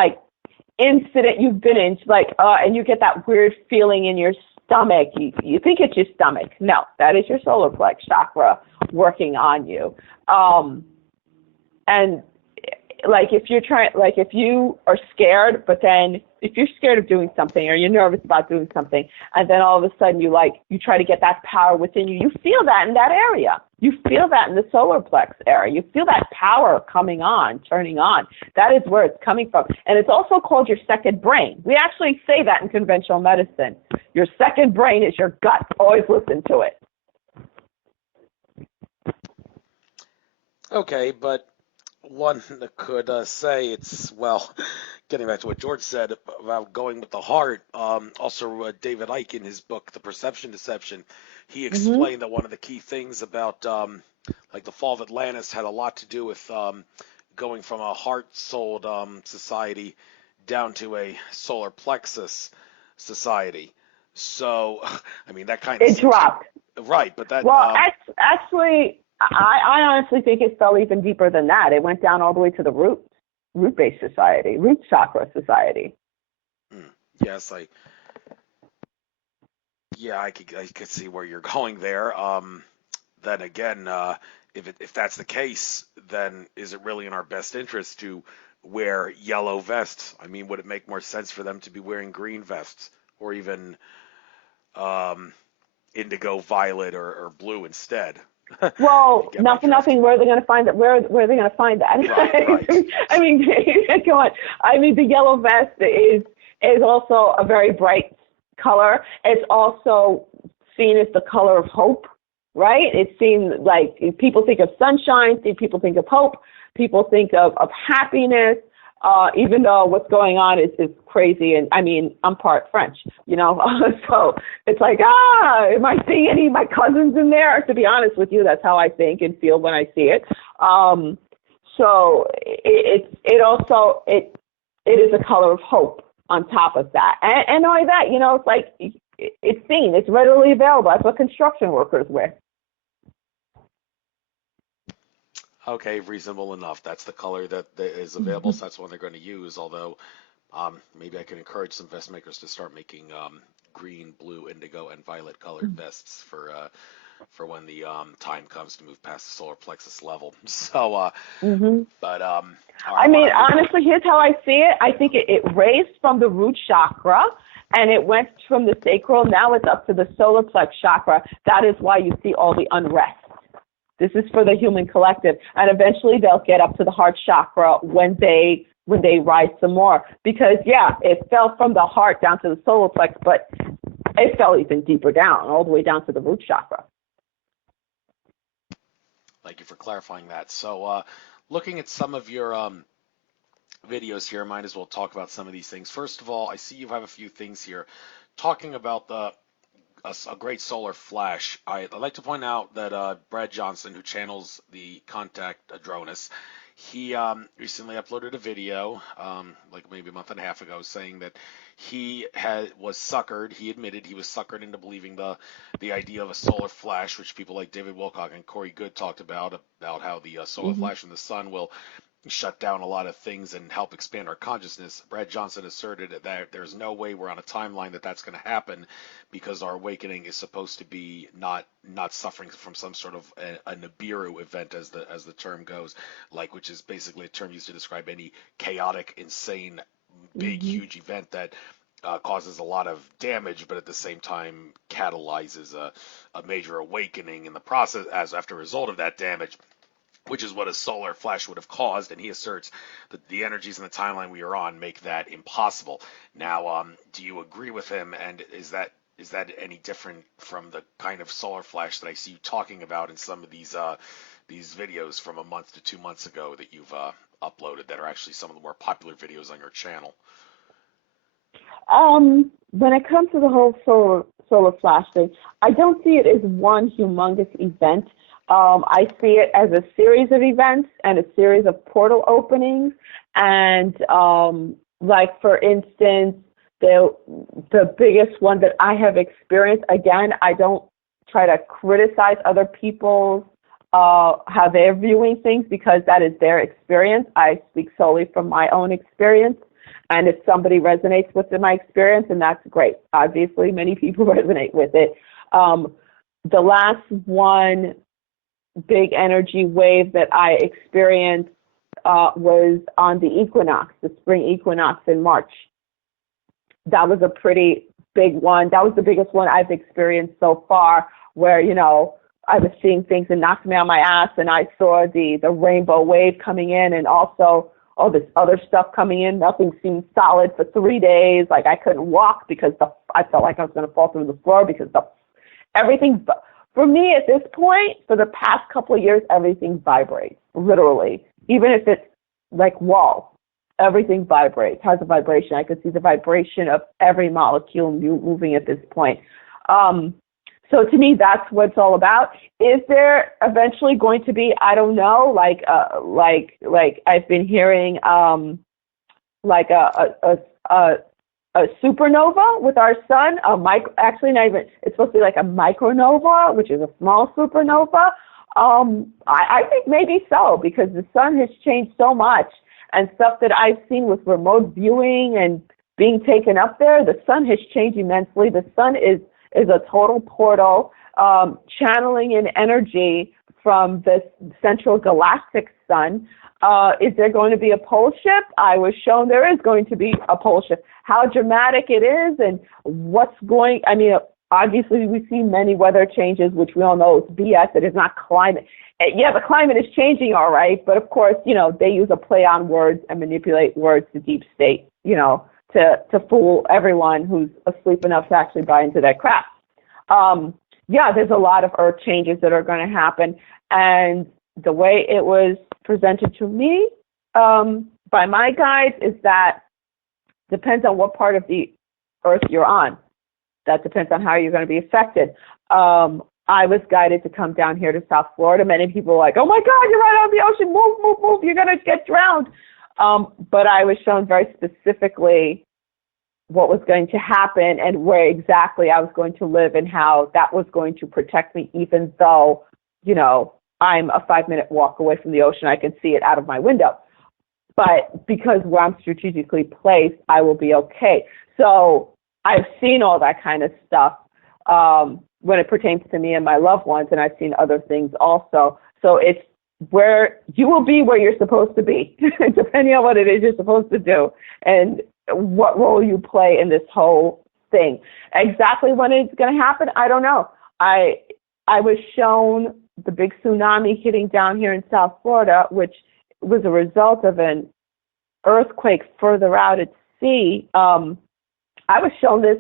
incident you've been in, and you get that weird feeling in your stomach. You think it's your stomach. No, that is your solar plex chakra working on you. And if you are scared, but then if you're scared of doing something or you're nervous about doing something, and then all of a sudden you try to get that power within you, you feel that in that area. You feel that in the solar plex area. You feel that power coming on, turning on. That is where it's coming from. And it's also called your second brain. We actually say that in conventional medicine. Your second brain is your gut. Always listen to it. Okay, but one could say it's, getting back to what George said about going with the heart, also David Icke in his book, The Perception Deception, he explained that one of the key things about the fall of Atlantis had a lot to do with going from a heart-souled society down to a solar plexus society. So, I mean, that kind of It seems dropped. right, but that, Well, actually, I honestly think it fell even deeper than that. It went down all the way to the root-based society, root chakra society. yes, I could see where you're going there. Then again, if that's the case, then is it really in our best interest to wear yellow vests? I mean, would it make more sense for them to be wearing green vests, or even um, indigo, violet, or blue instead? Well, Get my not for drift. nothing. Where are they going to find that? Where are they going to find that? Right. I mean, come on. I mean, the yellow vest is also a very bright color. It's also seen as the color of hope, right? It's seen like people think of sunshine, people think of hope, people think of happiness. Even though what's going on is crazy, and I mean, I'm part French, so it's like, am I seeing any of my cousins in there? To be honest with you, that's how I think and feel when I see it. So it is a color of hope on top of that, and not only that, it's like it's seen, it's readily available. That's what construction workers wear. Okay, reasonable enough. That's the color that is available, so that's one they're going to use. Although, maybe I can encourage some vest makers to start making green, blue, indigo, and violet colored vests for when the time comes to move past the solar plexus level. So, but all right, I mean, I honestly, here's how I see it. I think it raised from the root chakra, and it went from the sacral. Now it's up to the solar plex chakra. That is why you see all the unrest. This is for the human collective, and eventually they'll get up to the heart chakra when they rise some more. Because it fell from the heart down to the solar plex, but it fell even deeper down, all the way down to the root chakra. Thank you for clarifying that. So, looking at some of your videos here, might as well talk about some of these things. First of all, I see you have a few things here talking about a great solar flash. I'd like to point out that Brad Johnson, who channels the contact Adronis, he recently uploaded a video, like maybe a month and a half ago, saying that he was suckered. He admitted he was suckered into believing the idea of a solar flash, which people like David Wilcock and Corey Good talked about how the solar flash from the sun will shut down a lot of things and help expand our consciousness. Brad Johnson asserted that there's no way we're on a timeline that's going to happen, because our awakening is supposed to be not suffering from some sort of a Nibiru event, as the term goes, which is basically a term used to describe any chaotic, insane, big, huge event that causes a lot of damage, but at the same time catalyzes a major awakening in the process as after a result of that damage, which is what a solar flash would have caused. And he asserts that the energies in the timeline we are on make that impossible. Now, do you agree with him? And is that any different from the kind of solar flash that I see you talking about in some of these videos from a month to 2 months ago that you've uploaded, that are actually some of the more popular videos on your channel? When it comes to the whole solar flash thing, I don't see it as one humongous event. I see it as a series of events and a series of portal openings. And like, for instance, the biggest one that I have experienced, again, I don't try to criticize other people's how they're viewing things, because that is their experience. I speak solely from my own experience. And if somebody resonates with my experience, and that's great. Obviously, many people resonate with it. The last one big energy wave that I experienced was on the equinox, the spring equinox in March. That was a pretty big one. That was the biggest one I've experienced so far, where, I was seeing things that knocked me on my ass, and I saw the rainbow wave coming in, and also all this other stuff coming in. Nothing seemed solid for 3 days. Like, I couldn't walk because I felt like I was going to fall through the floor, because everything. For me, at this point, for the past couple of years, everything vibrates, literally. Even if it's like walls, everything vibrates, has a vibration. I could see the vibration of every molecule moving at this point. So to me, that's what it's all about. Is there eventually going to be, I don't know, like I've been hearing, like a a supernova with our sun, actually not even, it's supposed to be like a micronova, which is a small supernova. I think maybe so, because the sun has changed so much, and stuff that I've seen with remote viewing and being taken up there, the sun has changed immensely. The sun is a total portal, channeling in energy from this central galactic sun. Is there going to be a pole shift? I was shown there is going to be a pole shift. How dramatic it is and obviously we see many weather changes, which we all know is BS. It is not climate. Yeah, the climate is changing, all right, but of course, they use a play on words and manipulate words to deep state, to fool everyone who's asleep enough to actually buy into that crap. There's a lot of earth changes that are going to happen, and the way it was presented to me by my guides is that depends on what part of the earth you're on. That depends on how you're going to be affected. I was guided to come down here to South Florida. Many people were like, oh my God, you're right on the ocean. Move, you're going to get drowned. But I was shown very specifically what was going to happen and where exactly I was going to live and how that was going to protect me, even though, I'm a 5-minute walk away from the ocean. I can see it out of my window. But because where I'm strategically placed, I will be okay. So I've seen all that kind of stuff when it pertains to me and my loved ones, and I've seen other things also. So it's where you will be where you're supposed to be, depending on what it is you're supposed to do and what role you play in this whole thing. Exactly when it's going to happen, I don't know. I was shown the big tsunami hitting down here in South Florida, which was a result of an earthquake further out at sea. I was shown this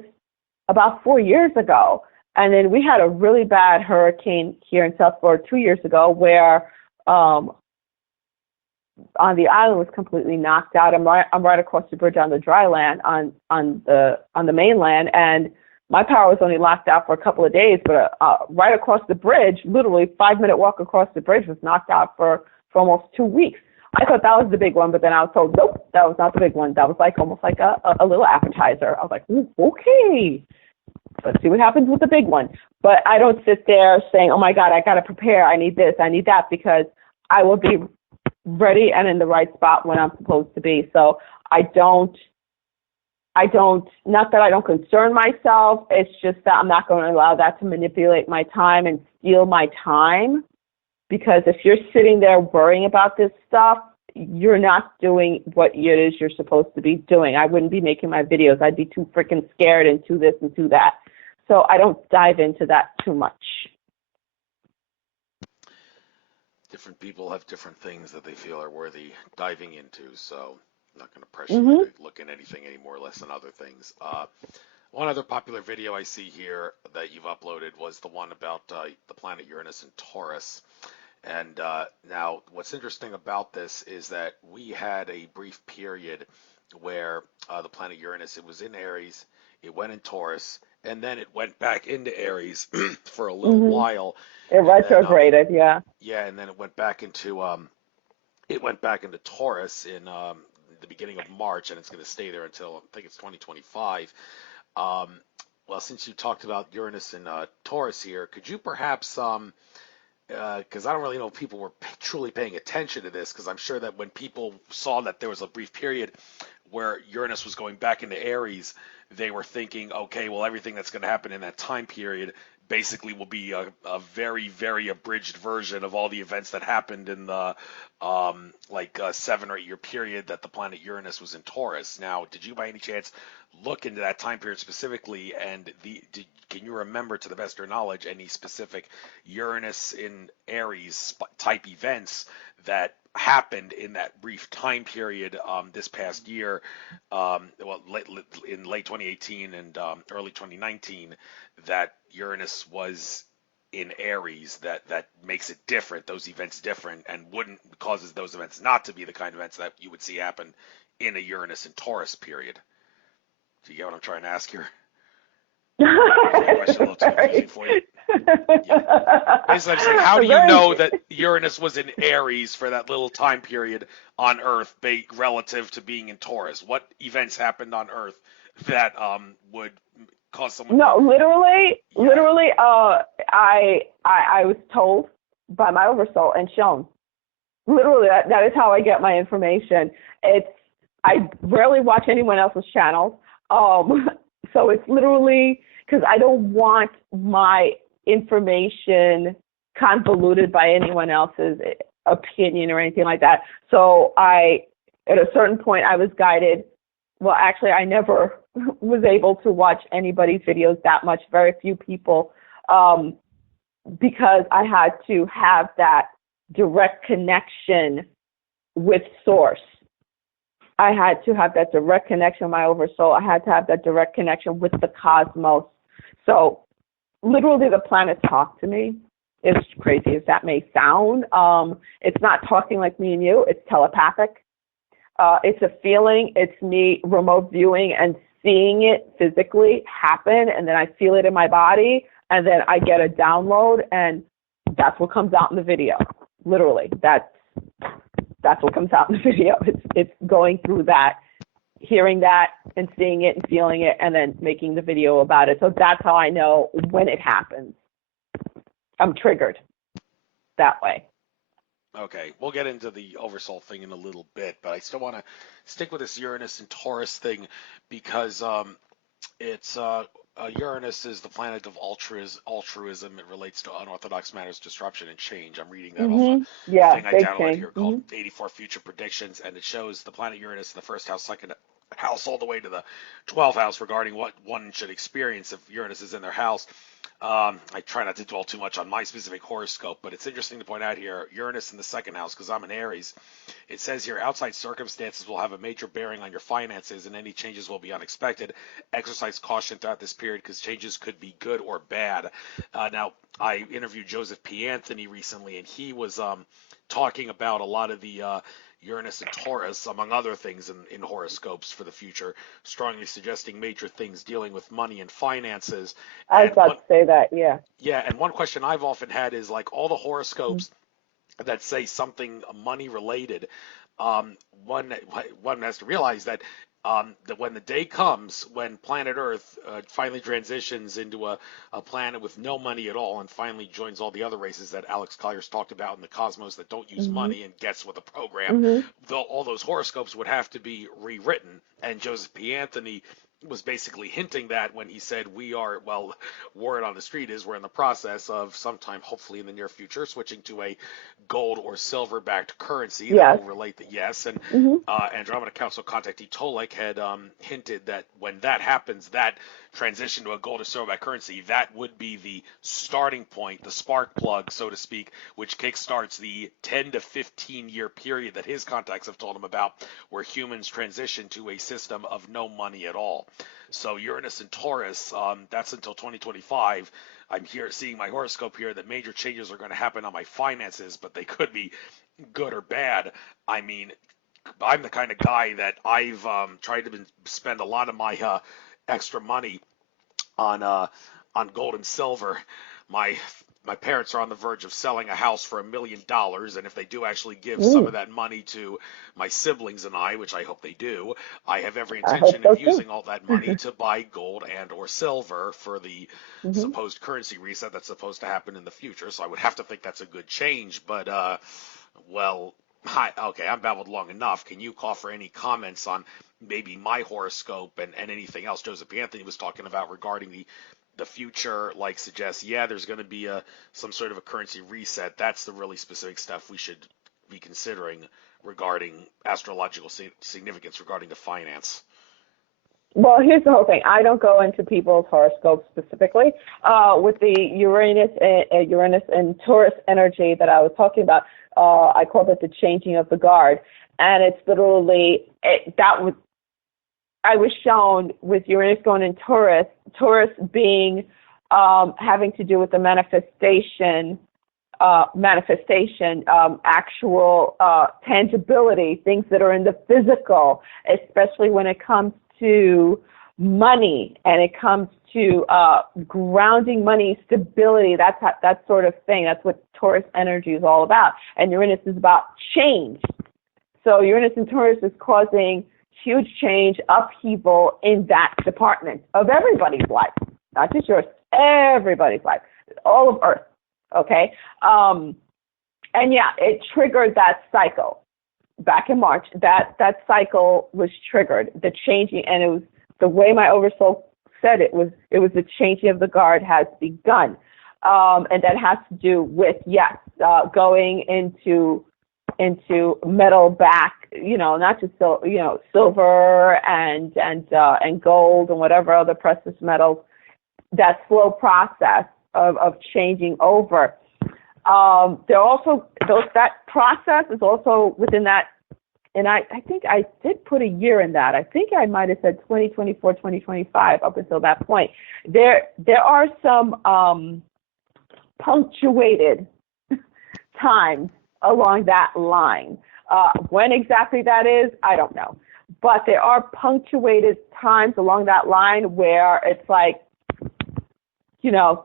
about 4 years ago. And then we had a really bad hurricane here in South Florida 2 years ago where on the island was completely knocked out. I'm right across the bridge on the dry land on the mainland, and my power was only locked out for a couple of days, but right across the bridge, literally 5-minute walk across the bridge, was knocked out for almost 2 weeks. I thought that was the big one, but then I was told, nope, that was not the big one. That was almost like a little appetizer. I was like, ooh, okay, let's see what happens with the big one. But I don't sit there saying, oh my God, I got to prepare. I need this, I need that, because I will be ready and in the right spot when I'm supposed to be. So I don't, not that I don't concern myself, it's just that I'm not going to allow that to manipulate my time and steal my time. Because if you're sitting there worrying about this stuff, you're not doing what it is you're supposed to be doing. I wouldn't be making my videos. I'd be too freaking scared and do this and do that. So I don't dive into that too much. Different people have different things that they feel are worthy diving into, so I'm not going to pressure you to look at anything any more or less than other things. One other popular video I see here that you've uploaded was the one about the planet Uranus and Taurus. And now what's interesting about this is that we had a brief period where the planet Uranus, it was in Aries, it went in Taurus, and then it went back into Aries for a little while. It retrograded, yeah. Yeah, and then it went back into Taurus in the beginning of March, and it's going to stay there until I think it's 2025. Well, since you talked about Uranus and Taurus here, could you perhaps because I don't really know if people were truly paying attention to this, because I'm sure that when people saw that there was a brief period where Uranus was going back into Aries, they were thinking, okay, well, everything that's going to happen in that time period basically will be a very, very abridged version of all the events that happened in the 7 or 8 year period that the planet Uranus was in Taurus. Now, did you by any chance look into that time period specifically, and can you remember, to the best of your knowledge, any specific Uranus in Aries type events that happened in that brief time period this past year, in late 2018 and early 2019, that Uranus was in Aries that makes it different, those events different, and causes those events not to be the kind of events that you would see happen in a Uranus and Taurus period? Do you get what I'm trying to ask here? Question a little too confusing for you. Yeah. Basically, I'm saying, how do you know that Uranus was in Aries for that little time period on Earth relative to being in Taurus? What events happened on Earth that would cause someone No, to, literally, yeah. literally, I was told by my oversoul and shown. Literally, that is how I get my information. I rarely watch anyone else's channels. So it's literally because I don't want my information convoluted by anyone else's opinion or anything like that. So at a certain point, I was guided. Well, actually, I never was able to watch anybody's videos that much, very few people, because I had to have that direct connection with source. I had to have that direct connection with my oversoul. I had to have that direct connection with the cosmos. So literally the planets talk to me. As crazy as that may sound, it's not talking like me and you. It's telepathic. It's a feeling. It's me remote viewing and seeing it physically happen, and then I feel it in my body, and then I get a download, and that's what comes out in the video. Literally, that's what comes out in the video. It's going through that, hearing that, and seeing it, and feeling it, and then making the video about it. So that's how I know when it happens. I'm triggered that way. Okay, we'll get into the oversoul thing in a little bit, but I still want to stick with this Uranus and Taurus thing because it's Uranus is the planet of altruism. It relates to unorthodox matters, disruption, and change. I'm reading that off a thing I downloaded here called 84 Future Predictions, and it shows the planet Uranus in the first house, second house, all the way to the 12th house regarding what one should experience if Uranus is in their house. I try not to dwell too much on my specific horoscope, but it's interesting to point out here, Uranus in the second house, because I'm an Aries. It says here, outside circumstances will have a major bearing on your finances, and any changes will be unexpected. Exercise caution throughout this period, because changes could be good or bad. Now, I interviewed Joseph P. Anthony recently, and he was talking about a lot of the Uranus and Taurus, among other things in horoscopes for the future, strongly suggesting major things dealing with money and finances. I was about to say that, yeah. Yeah, and one question I've often had is like all the horoscopes that say something money related, one has to realize that when the day comes when planet Earth finally transitions into a planet with no money at all and finally joins all the other races that Alex Collier's talked about in the cosmos that don't use money and gets with a program, all those horoscopes would have to be rewritten. And Joseph P. Anthony was basically hinting that when he said word on the street is we're in the process of sometime, hopefully in the near future, switching to a gold or silver backed currency that will relate the and Andromeda Council contactee Tolek had hinted that when that happens, that transition to a gold or silver backed currency, that would be the starting point, the spark plug, so to speak, which kickstarts the 10 to 15 year period that his contacts have told him about, where humans transition to a system of no money at all. So Uranus and Taurus, that's until 2025. I'm here seeing my horoscope here that major changes are going to happen on my finances, but they could be good or bad. I mean, I'm the kind of guy that I've tried to spend a lot of my extra money on gold and silver. My parents are on the verge of selling a house for $1 million, and if they do actually give some of that money to my siblings and I, which I hope they do, I have every intention of using all that money to buy gold and or silver for the supposed currency reset that's supposed to happen in the future. So I would have to think that's a good change, but I'm babbled long enough. Can you offer any comments on maybe my horoscope and anything else Joseph P. Anthony was talking about regarding the future, like suggests, there's going to be some sort of a currency reset. That's the really specific stuff we should be considering regarding astrological significance regarding the finance. Well, here's the whole thing. I don't go into people's horoscopes specifically. With the Uranus and Taurus energy that I was talking about, I called it the changing of the guard, and it's literally I was shown with Uranus going in Taurus being having to do with the manifestation, actual tangibility, things that are in the physical, especially when it comes to money and it comes to grounding money, stability, that sort of thing. That's what Taurus energy is all about. And Uranus is about change. So Uranus and Taurus is causing huge change, upheaval in that department of everybody's life, not just yours, everybody's life, all of Earth, okay? And yeah, it triggered that cycle back in March. That cycle was triggered, the changing, and it was the way my oversoul said it was the changing of the guard has begun. And that has to do with, yes, going into metal back, not just silver and gold and whatever other precious metals. That slow process of changing over. There also that process is also within that, and I think I did put a year in that. I think I might have said 2024, 2025 up until that point. There are some punctuated times along that line. When exactly that is, I don't know. But there are punctuated times along that line where it's like,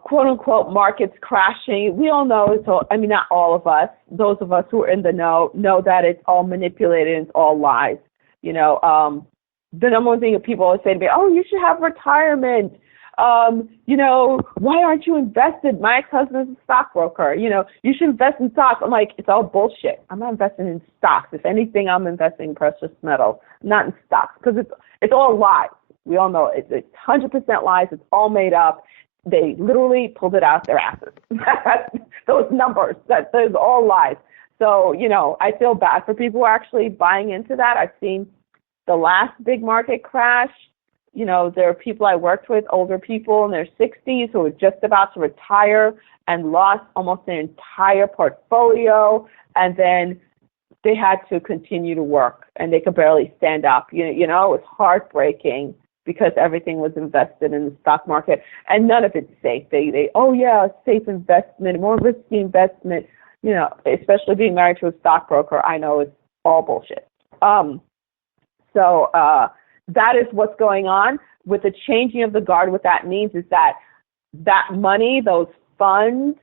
quote unquote, markets crashing. We all know not all of us, those of us who are in the know that it's all manipulated and it's all lies. The number one thing that people always say to me, oh, you should have retirement. Why aren't you invested? My ex-husband is a stockbroker. You should invest in stocks. I'm like, it's all bullshit. I'm not investing in stocks. If anything, I'm investing in precious metals, not in stocks, because it's all lies. We all know it's 100% lies. It's all made up. They literally pulled it out their asses. Those numbers, those all lies. So, I feel bad for people who are actually buying into that. I've seen the last big market crash. There are people I worked with, older people in their 60s who were just about to retire and lost almost their entire portfolio, and then they had to continue to work and they could barely stand up. It was heartbreaking because everything was invested in the stock market and none of it's safe. They safe investment, more risky investment. Especially being married to a stockbroker, I know it's all bullshit. So that is what's going on with the changing of the guard. What that means is that money, those funds,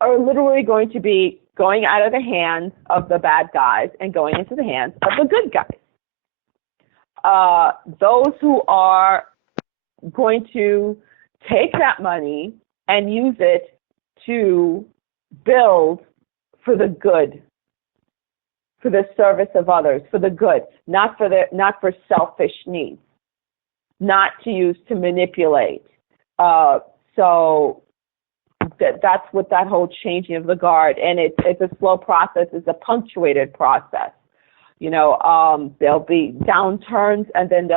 are literally going to be going out of the hands of the bad guys and going into the hands of the good guys. Those who are going to take that money and use it to build for the good, for the service of others, for the good, not for selfish needs, not to use to manipulate. So that's what that whole changing of the guard, and it's a slow process. It's a punctuated process. There'll be downturns, and then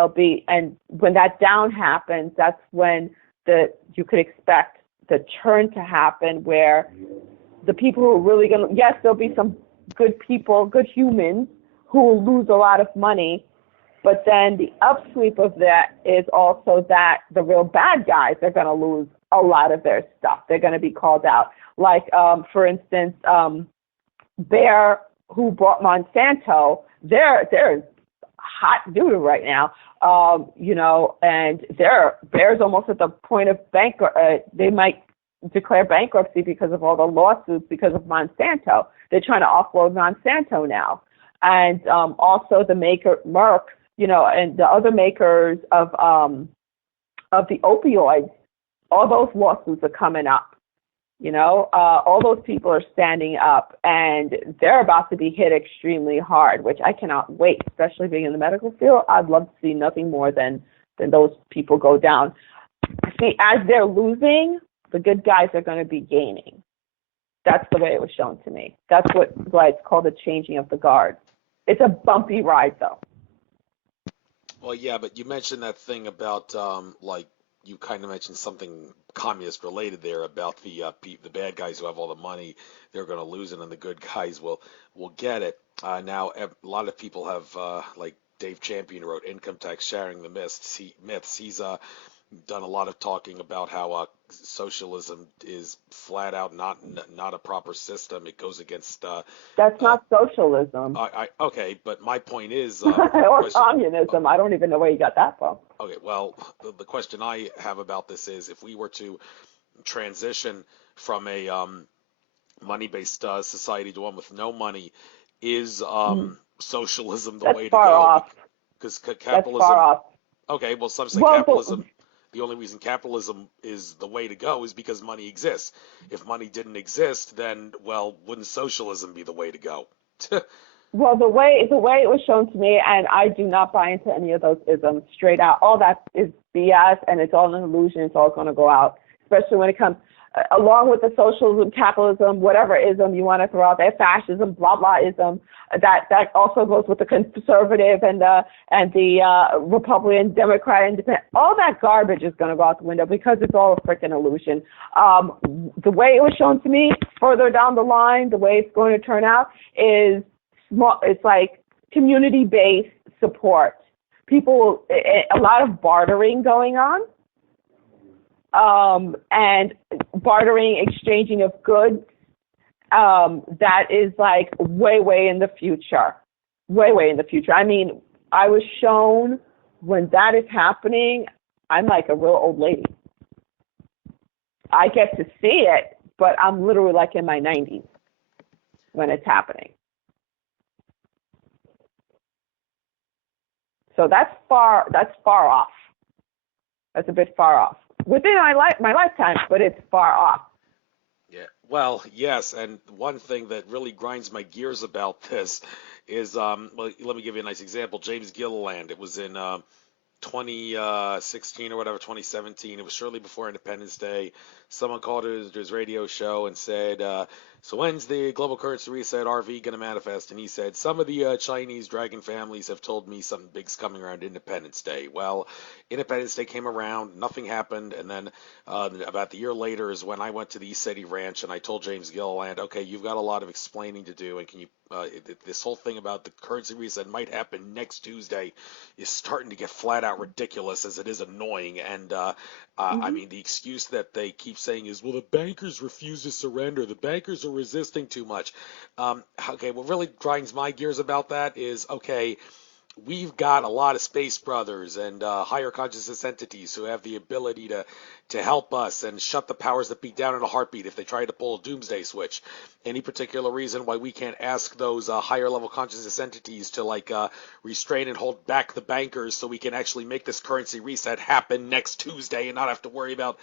and when that down happens, that's when you could expect the turn to happen, where the people who are really there'll be some good people, good humans who will lose a lot of money, but then the upsweep of that is also that the real bad guys are going to lose a lot of their stuff. They're going to be called out. Like, for instance, Bayer, who bought Monsanto, they're hot doodle right now, and Bayer's almost at the point of they might declare bankruptcy because of all the lawsuits because of Monsanto. They're trying to offload Monsanto now. And also the maker, Merck, and the other makers of the opioids, all those lawsuits are coming up. All those people are standing up, and they're about to be hit extremely hard, which I cannot wait, especially being in the medical field. I'd love to see nothing more than those people go down. See, as they're losing, the good guys are going to be gaining. That's the way it was shown to me. That's why it's called the changing of the guard. It's a bumpy ride, though. Well, yeah, but you mentioned that thing about you kind of mentioned something communist related there about the bad guys who have all the money, they're going to lose it, and the good guys will get it. Now, a lot of people have, like Dave Champion wrote Income Tax Sharing the Myths. He's done a lot of talking about how socialism is flat out not a proper system. It goes against that's not socialism. Okay, but my point is or communism. I don't even know where you got that from. Okay, well, the question I have about this is, if we were to transition from a money-based society to one with no money, is socialism the way to go? Far off. Because That's far capitalism. off. Okay, well, some say Well, capitalism. The only reason capitalism is the way to go is because money exists. If money didn't exist, then, well, wouldn't socialism be the way to go? well, the way it was shown to me, and I do not buy into any of those isms straight out. All that is BS, and it's all an illusion. It's all going to go out, especially when it comes along with the socialism, capitalism, whatever ism you want to throw out there, fascism, blah blah ism. That also goes with the conservative and the Republican, Democrat, Independent. All that garbage is going to go out the window because it's all a freaking illusion. The way it was shown to me, further down the line, the way it's going to turn out is small. It's like community-based support. People, a lot of bartering going on. And bartering, exchanging of goods, that is like way in the future. Way in the future. I mean, I was shown when that is happening, I'm like a real old lady. I get to see it, but I'm literally like in my 90s when it's happening. So that's far off. That's a bit far off. Within my lifetime, but it's far off. Yeah, well, yes, and one thing that really grinds my gears about this is, well, let me give you a nice example. James Gilliland, it was in 2016 or whatever, 2017. It was shortly before Independence Day. Someone called his radio show and said, so when's the global currency reset RV going to manifest? And he said, some of the Chinese dragon families have told me something big's coming around Independence Day. Well, Independence Day came around, nothing happened, and then about a year later is when I went to the East City Ranch and I told James Gilliland, okay, you've got a lot of explaining to do, and can you, this whole thing about the currency reset might happen next Tuesday is starting to get flat out ridiculous, as it is annoying. And I mean, the excuse that they keep saying is, well, the bankers refuse to surrender. The bankers are resisting too much. Okay, what really grinds my gears about that is, okay, we've got a lot of space brothers and higher consciousness entities who have the ability to help us and shut the powers that be down in a heartbeat if they try to pull a doomsday switch. Any particular reason why we can't ask those higher level consciousness entities to restrain and hold back the bankers so we can actually make this currency reset happen next Tuesday and not have to worry about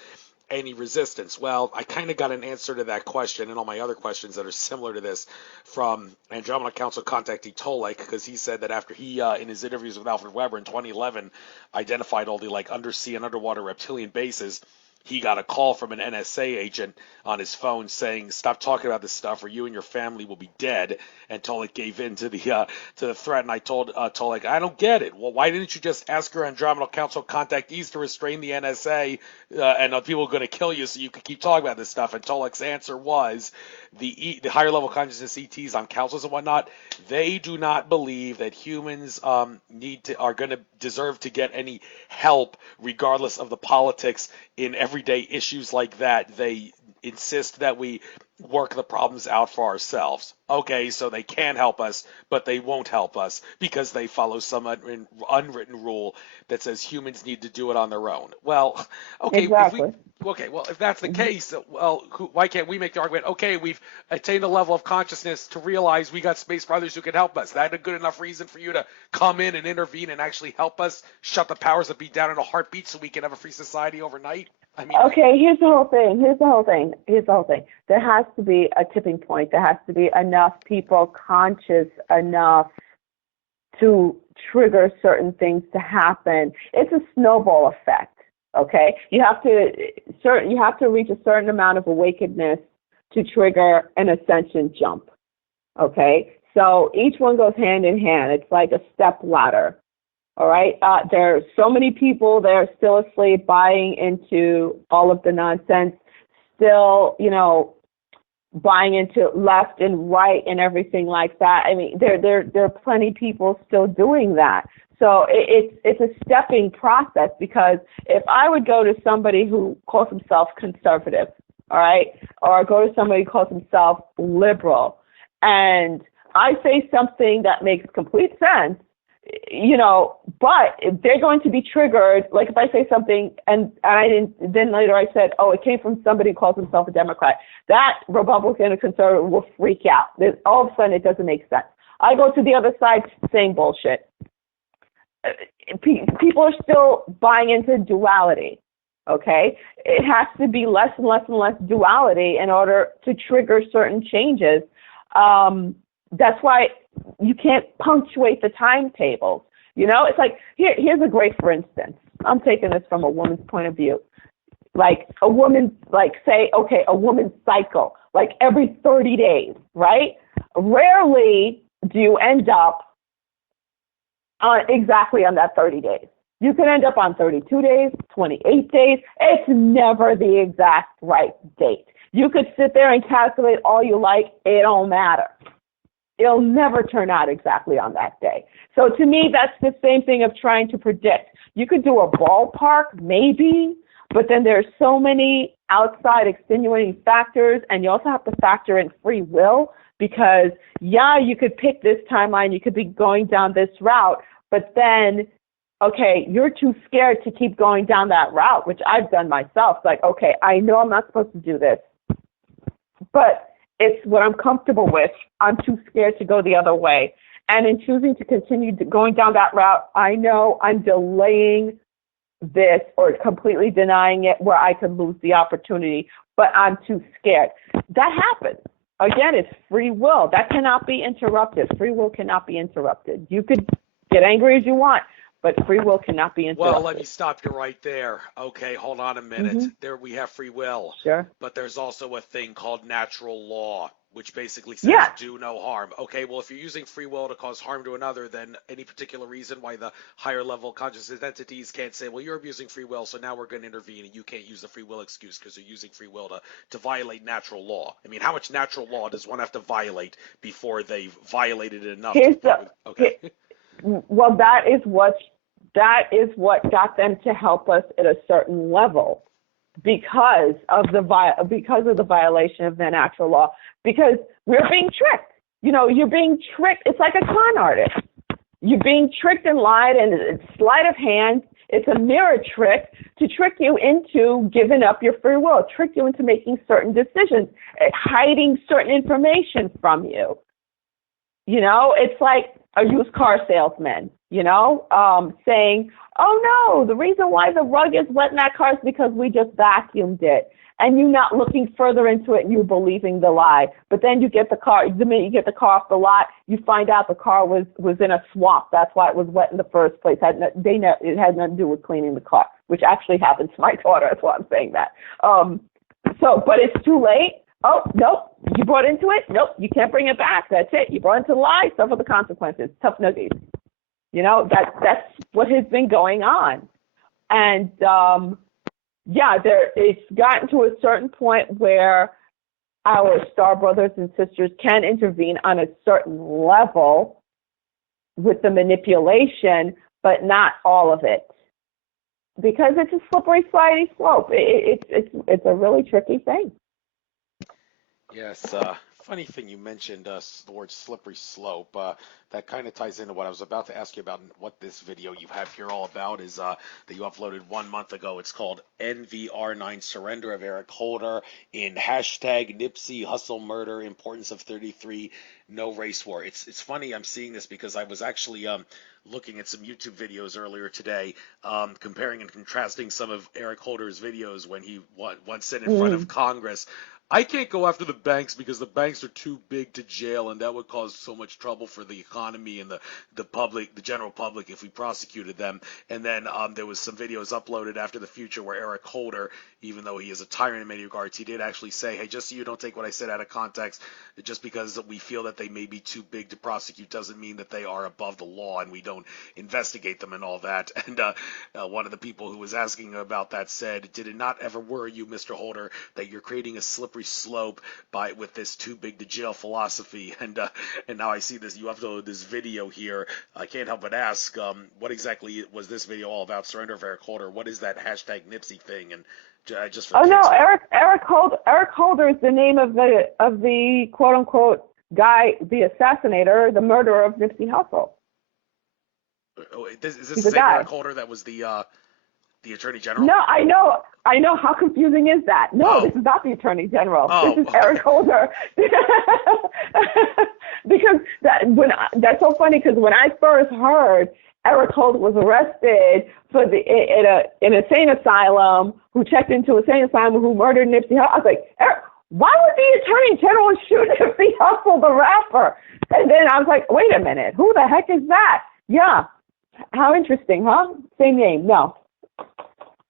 any resistance? Well, I kind of got an answer to that question and all my other questions that are similar to this from Andromeda Council contactee Tolek, because he said that after he, in his interviews with Alfred Weber in 2011, identified all the undersea and underwater reptilian bases, he got a call from an NSA agent on his phone saying, stop talking about this stuff or you and your family will be dead. And Tolek gave in to the threat. And I told Tolek, I don't get it. Well, why didn't you just ask your Andromeda Council contactees to restrain the NSA and people are going to kill you so you can keep talking about this stuff? And Tolek's answer was, the higher level consciousness ETs on councils and whatnot, they do not believe that humans are going to deserve to get any help regardless of the politics in everyday issues like that. They insist that we work the problems out for ourselves. Okay, so they can help us, but they won't help us because they follow some unwritten rule that says humans need to do it on their own. Well, okay, Exactly. if that's the case, well, why can't we make the argument? Okay, we've attained a level of consciousness to realize we got space brothers who can help us. That a good enough reason for you to come in and intervene and actually help us shut the powers that be down in a heartbeat so we can have a free society overnight? I mean, okay, here's the whole thing. There has to be a tipping point. There has to be enough people conscious enough to trigger certain things to happen. It's a snowball effect. Okay, you have to reach a certain amount of awakenedness to trigger an ascension jump. Okay, so each one goes hand in hand. It's like a step ladder. All right. There are so many people that are still asleep, buying into all of the nonsense, still, buying into left and right and everything like that. I mean, there are plenty of people still doing that. So it's a stepping process, because if I would go to somebody who calls himself conservative, all right, or go to somebody who calls himself liberal, and I say something that makes complete sense, but they're going to be triggered. Like if I say something and I didn't, then later I said, oh, it came from somebody who calls himself a Democrat. That Republican or conservative will freak out. All of a sudden it doesn't make sense. I go to the other side, same bullshit. people are still buying into duality. Okay, it has to be less and less and less duality in order to trigger certain changes. That's why you can't punctuate the timetables. You know, it's like, here's a great, for instance, I'm taking this from a woman's point of view. Like a woman, like say, okay, a woman's cycle, like every 30 days, right? Rarely do you end up exactly on that 30 days. You can end up on 32 days, 28 days. It's never the exact right date. You could sit there and calculate all you like. It don't matter. It'll never turn out exactly on that day. So to me, that's the same thing of trying to predict. You could do a ballpark, maybe, but then there's so many outside extenuating factors, and you also have to factor in free will because, yeah, you could pick this timeline. You could be going down this route, but then okay, you're too scared to keep going down that route, which I've done myself. Like, okay, I know I'm not supposed to do this, but it's what I'm comfortable with. I'm too scared to go the other way. And in choosing to continue going down that route, I know I'm delaying this or completely denying it where I could lose the opportunity, but I'm too scared. That happens. Again, it's free will. That cannot be interrupted. Free will cannot be interrupted. You could get angry as you want, but free will cannot be interrupted. Well, let me stop you right there. Okay, hold on a minute. Mm-hmm. There we have free will. Sure. But there's also a thing called natural law, which basically says do no harm. Okay, well, if you're using free will to cause harm to another, then any particular reason why the higher level consciousness entities can't say, well, you're abusing free will, so now we're going to intervene, and you can't use the free will excuse because you're using free will to violate natural law. I mean, how much natural law does one have to violate before they've violated it enough? Well, that is what got them to help us at a certain level because of the violation of the natural law, because we're being tricked. You know, you're being tricked. It's like a con artist. You're being tricked and lied, and it's sleight of hand. It's a mirror trick to trick you into giving up your free will, trick you into making certain decisions, hiding certain information from you. You know, it's like a used car salesman, you know, saying, oh, no, the reason why the rug is wet in that car is because we just vacuumed it. And you not looking further into it and you believing the lie. But then you get the car, the minute you get the car off the lot, you find out the car was in a swamp. That's why it was wet in the first place. It had nothing to do with cleaning the car, which actually happened to my daughter. That's why I'm saying that. But it's too late. Oh, nope, you brought into it? Nope, you can't bring it back. That's it. You brought into the lie, suffer the consequences. Tough nuggies. You know, that's what has been going on. And, it's gotten to a certain point where our star brothers and sisters can intervene on a certain level with the manipulation, but not all of it. Because it's a slippery, slidey slope. It's a really tricky thing. Yes, funny thing you mentioned the word slippery slope. That kind of ties into what I was about to ask you about. What this video you have here all about is that you uploaded 1 month ago. It's called NVR9 Surrender of Eric Holder in hashtag Nipsey Hustle Murder, Importance of 33, No Race War. It's funny I'm seeing this because I was actually looking at some YouTube videos earlier today, comparing and contrasting some of Eric Holder's videos when he once said in front of Congress, I can't go after the banks because the banks are too big to jail, and that would cause so much trouble for the economy and the public, the general public, if we prosecuted them. And then there was some videos uploaded after the future where Eric Holder, even though he is a tyrant in many regards, he did actually say, hey, just so you don't take what I said out of context, just because we feel that they may be too big to prosecute doesn't mean that they are above the law and we don't investigate them and all that. And one of the people who was asking about that said, did it not ever worry you, Mr. Holder, that you're creating a slippery slope with this too big to jail philosophy? And now I see this, you uploaded this video here. I can't help but ask, what exactly was this video all about? Surrender of Eric Holder. What is that hashtag Nipsey thing? And just for Eric Holder is the name of the quote unquote guy, the assassinator, the murderer of Nipsey Hussle. Is this the same Eric Holder that was the Attorney General? No, I know. How confusing is that? No, This is not the Attorney General. This is Eric Holder. Because that's so funny. Because when I first heard Eric Holder was arrested for in an insane asylum, who checked into an insane asylum, who murdered Nipsey Hussle. I was like, Eric, why would the Attorney General shoot Nipsey Hussle, the rapper? And then I was like, wait a minute, who the heck is that? Yeah, how interesting, huh? Same name. No,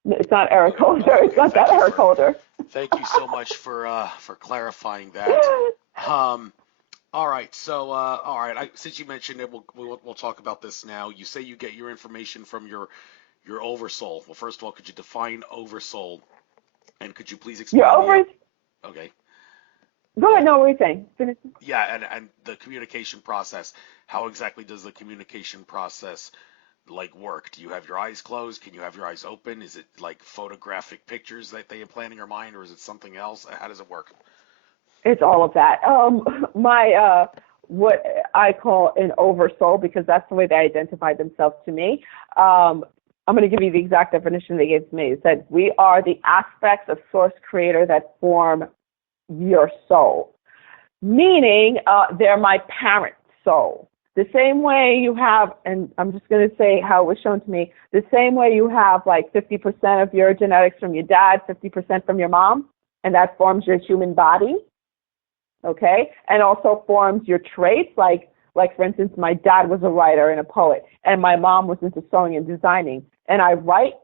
it's not Eric Holder. It's not that Eric Holder. Thank you so much for clarifying that. All right, so since you mentioned it, we'll talk about this now. You say you get your information from your oversoul. Well, first of all, could you define oversoul, and could you please explain? Okay. Go ahead. No, what were you saying? Finish. Yeah, and the communication process. How exactly does the communication process work? Do you have your eyes closed? Can you have your eyes open? Is it like photographic pictures that they implant in your mind, or is it something else? How does it work? It's all of that. My what I call an oversoul, because that's the way they identify themselves to me. I'm going to give you the exact definition they gave to me. It said, we are the aspects of Source Creator that form your soul, meaning they're my parent soul. The same way you have, and I'm just going to say how it was shown to me, the same way you have like 50% of your genetics from your dad, 50% from your mom, and that forms your human body. Okay, and also forms your traits, like for instance, my dad was a writer and a poet, and my mom was into sewing and designing, and I write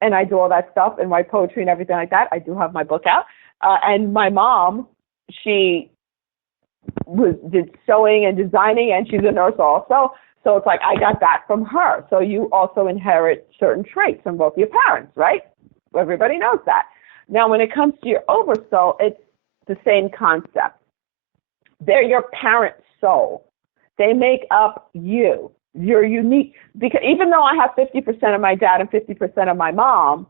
and I do all that stuff and write poetry and everything like that. I do have my book out, and my mom, she did sewing and designing, and she's a nurse also, so it's like I got that from her. So you also inherit certain traits from both your parents, right? Everybody knows that. Now, when it comes to your oversoul, it's the same concept. They're your parent soul. They make up you. You're unique, because even though I have 50% of my dad and 50% of my mom,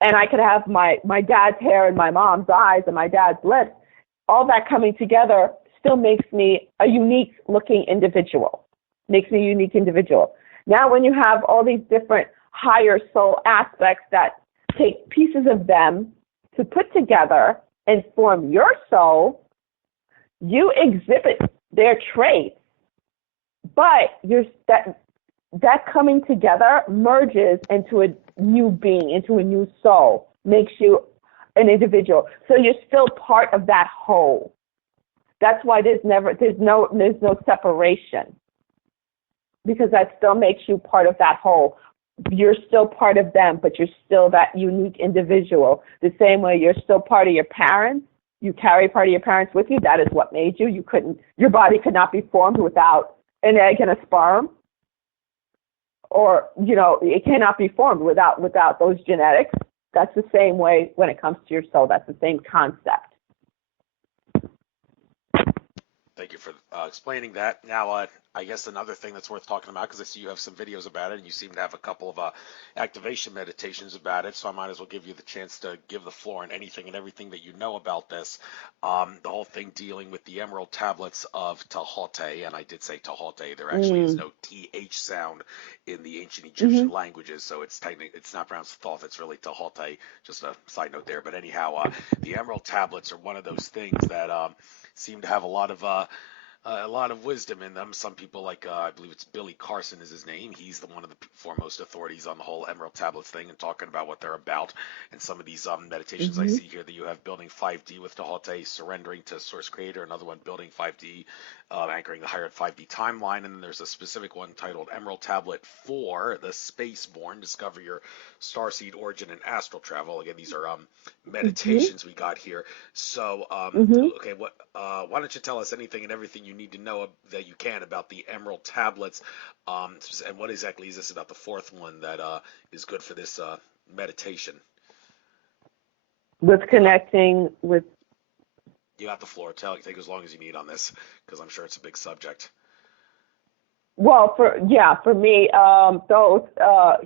and I could have my dad's hair and my mom's eyes and my dad's lips, all that coming together still makes me a unique looking individual, makes me a unique individual. Now, when you have all these different higher soul aspects that take pieces of them to put together and form your soul, you exhibit their traits, but that coming together merges into a new being, into a new soul, makes you an individual. So you're still part of that whole. That's why there's no separation, because that still makes you part of that whole. You're still part of them, but you're still that unique individual. The same way you're still part of your parents. You carry part of your parents with you. That is what made you. Your body could not be formed without an egg and a sperm, or it cannot be formed without those genetics. That's the same way when it comes to your soul. That's the same concept. Thank you for explaining that. Now, I guess another thing that's worth talking about, because I see you have some videos about it, and you seem to have a couple of activation meditations about it, so I might as well give you the chance to give the floor on anything and everything that you know about this. The whole thing dealing with the emerald tablets of Tahote, and I did say Tahote. There actually is no TH sound in the ancient Egyptian languages, so it's not pronounced Thoth, it's really Tahote. Just a side note there. But anyhow, the emerald tablets are one of those things that seem to have a lot of wisdom in them. Some people, I believe it's Billy Carson is his name. He's one of the foremost authorities on the whole Emerald Tablets thing and talking about what they're about. And some of these meditations I see here that you have, building 5D with Tahote, surrendering to Source Creator. Another one, building 5D, anchoring the higher 5D timeline. And then there's a specific one titled Emerald Tablet 4, the Spaceborn, discover your starseed origin and astral travel. Again, these are meditations we got here. So, okay, why don't you tell us anything and everything you need to know that you can about the Emerald Tablets, and what exactly is this about the fourth one that is good for this meditation? With connecting with. You got the floor. Take as long as you need on this, because I'm sure it's a big subject. Well, for me,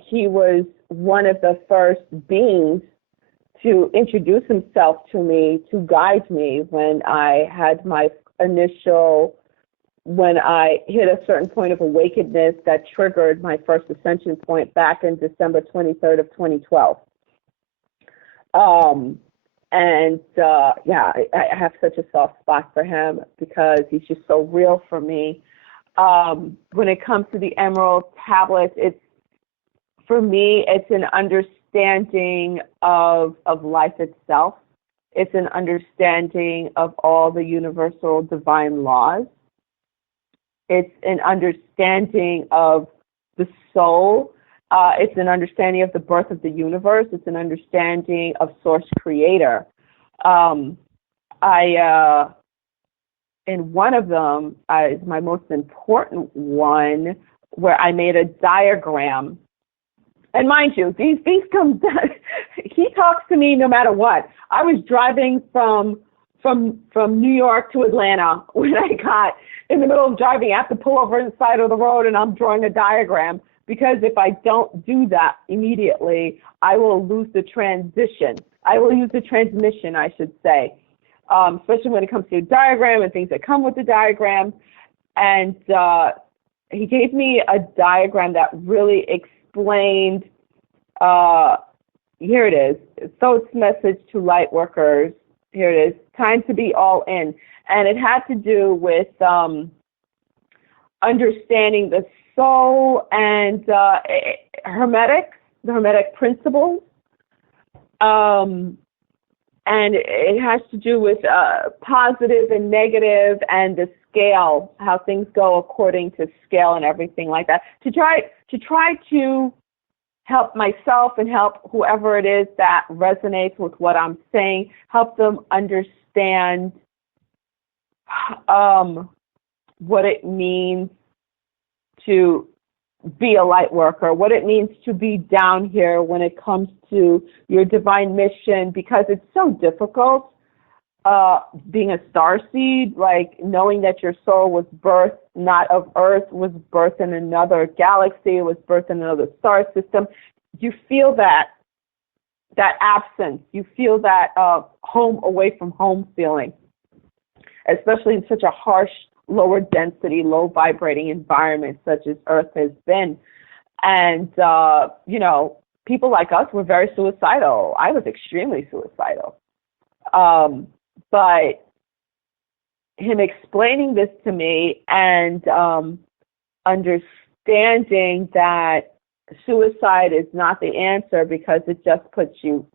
he was one of the first beings to introduce himself to me, to guide me when I had when I hit a certain point of awakenedness that triggered my first ascension point back in December 23rd of 2012. I have such a soft spot for him because he's just so real for me. when it comes to the emerald tablets, for me, it's an understanding of life itself. It's an understanding of all the universal divine laws. It's an understanding of the soul. It's an understanding of the birth of the universe. It's an understanding of Source Creator. In one of them is my most important one, where I made a diagram. And mind you, these come. He talks to me no matter what. I was driving from New York to Atlanta when I got in the middle of driving. I have to pull over on the side of the road, and I'm drawing a diagram, because if I don't do that immediately, I will lose the transition. I will use the transmission, I should say, especially when it comes to a diagram and things that come with the diagram. And he gave me a diagram that really explained, here it is, Thoth's message to light workers. Here it is, time to be all in. And it had to do with understanding the soul and the Hermetic principles. And it has to do with positive and negative and the scale, how things go according to scale and everything like that, to try to help myself and help whoever it is that resonates with what I'm saying, help them understand what it means to be a light worker, what it means to be down here when it comes to your divine mission, because it's so difficult being a starseed, like knowing that your soul was birthed not of Earth, was birthed in another galaxy, was birthed in another star system. You feel that absence. You feel that home away from home feeling, especially in such a harsh, lower density, low vibrating environment such as Earth has been. And, people like us were very suicidal. I was extremely suicidal. But him explaining this to me and understanding that suicide is not the answer, because it just puts you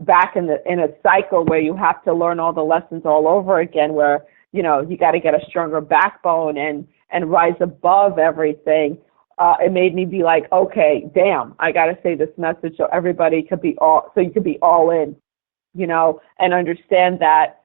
back in a cycle where you have to learn all the lessons all over again, where you got to get a stronger backbone and rise above everything. It made me be like, okay, damn, I got to say this message so everybody could be you could be all in, and understand that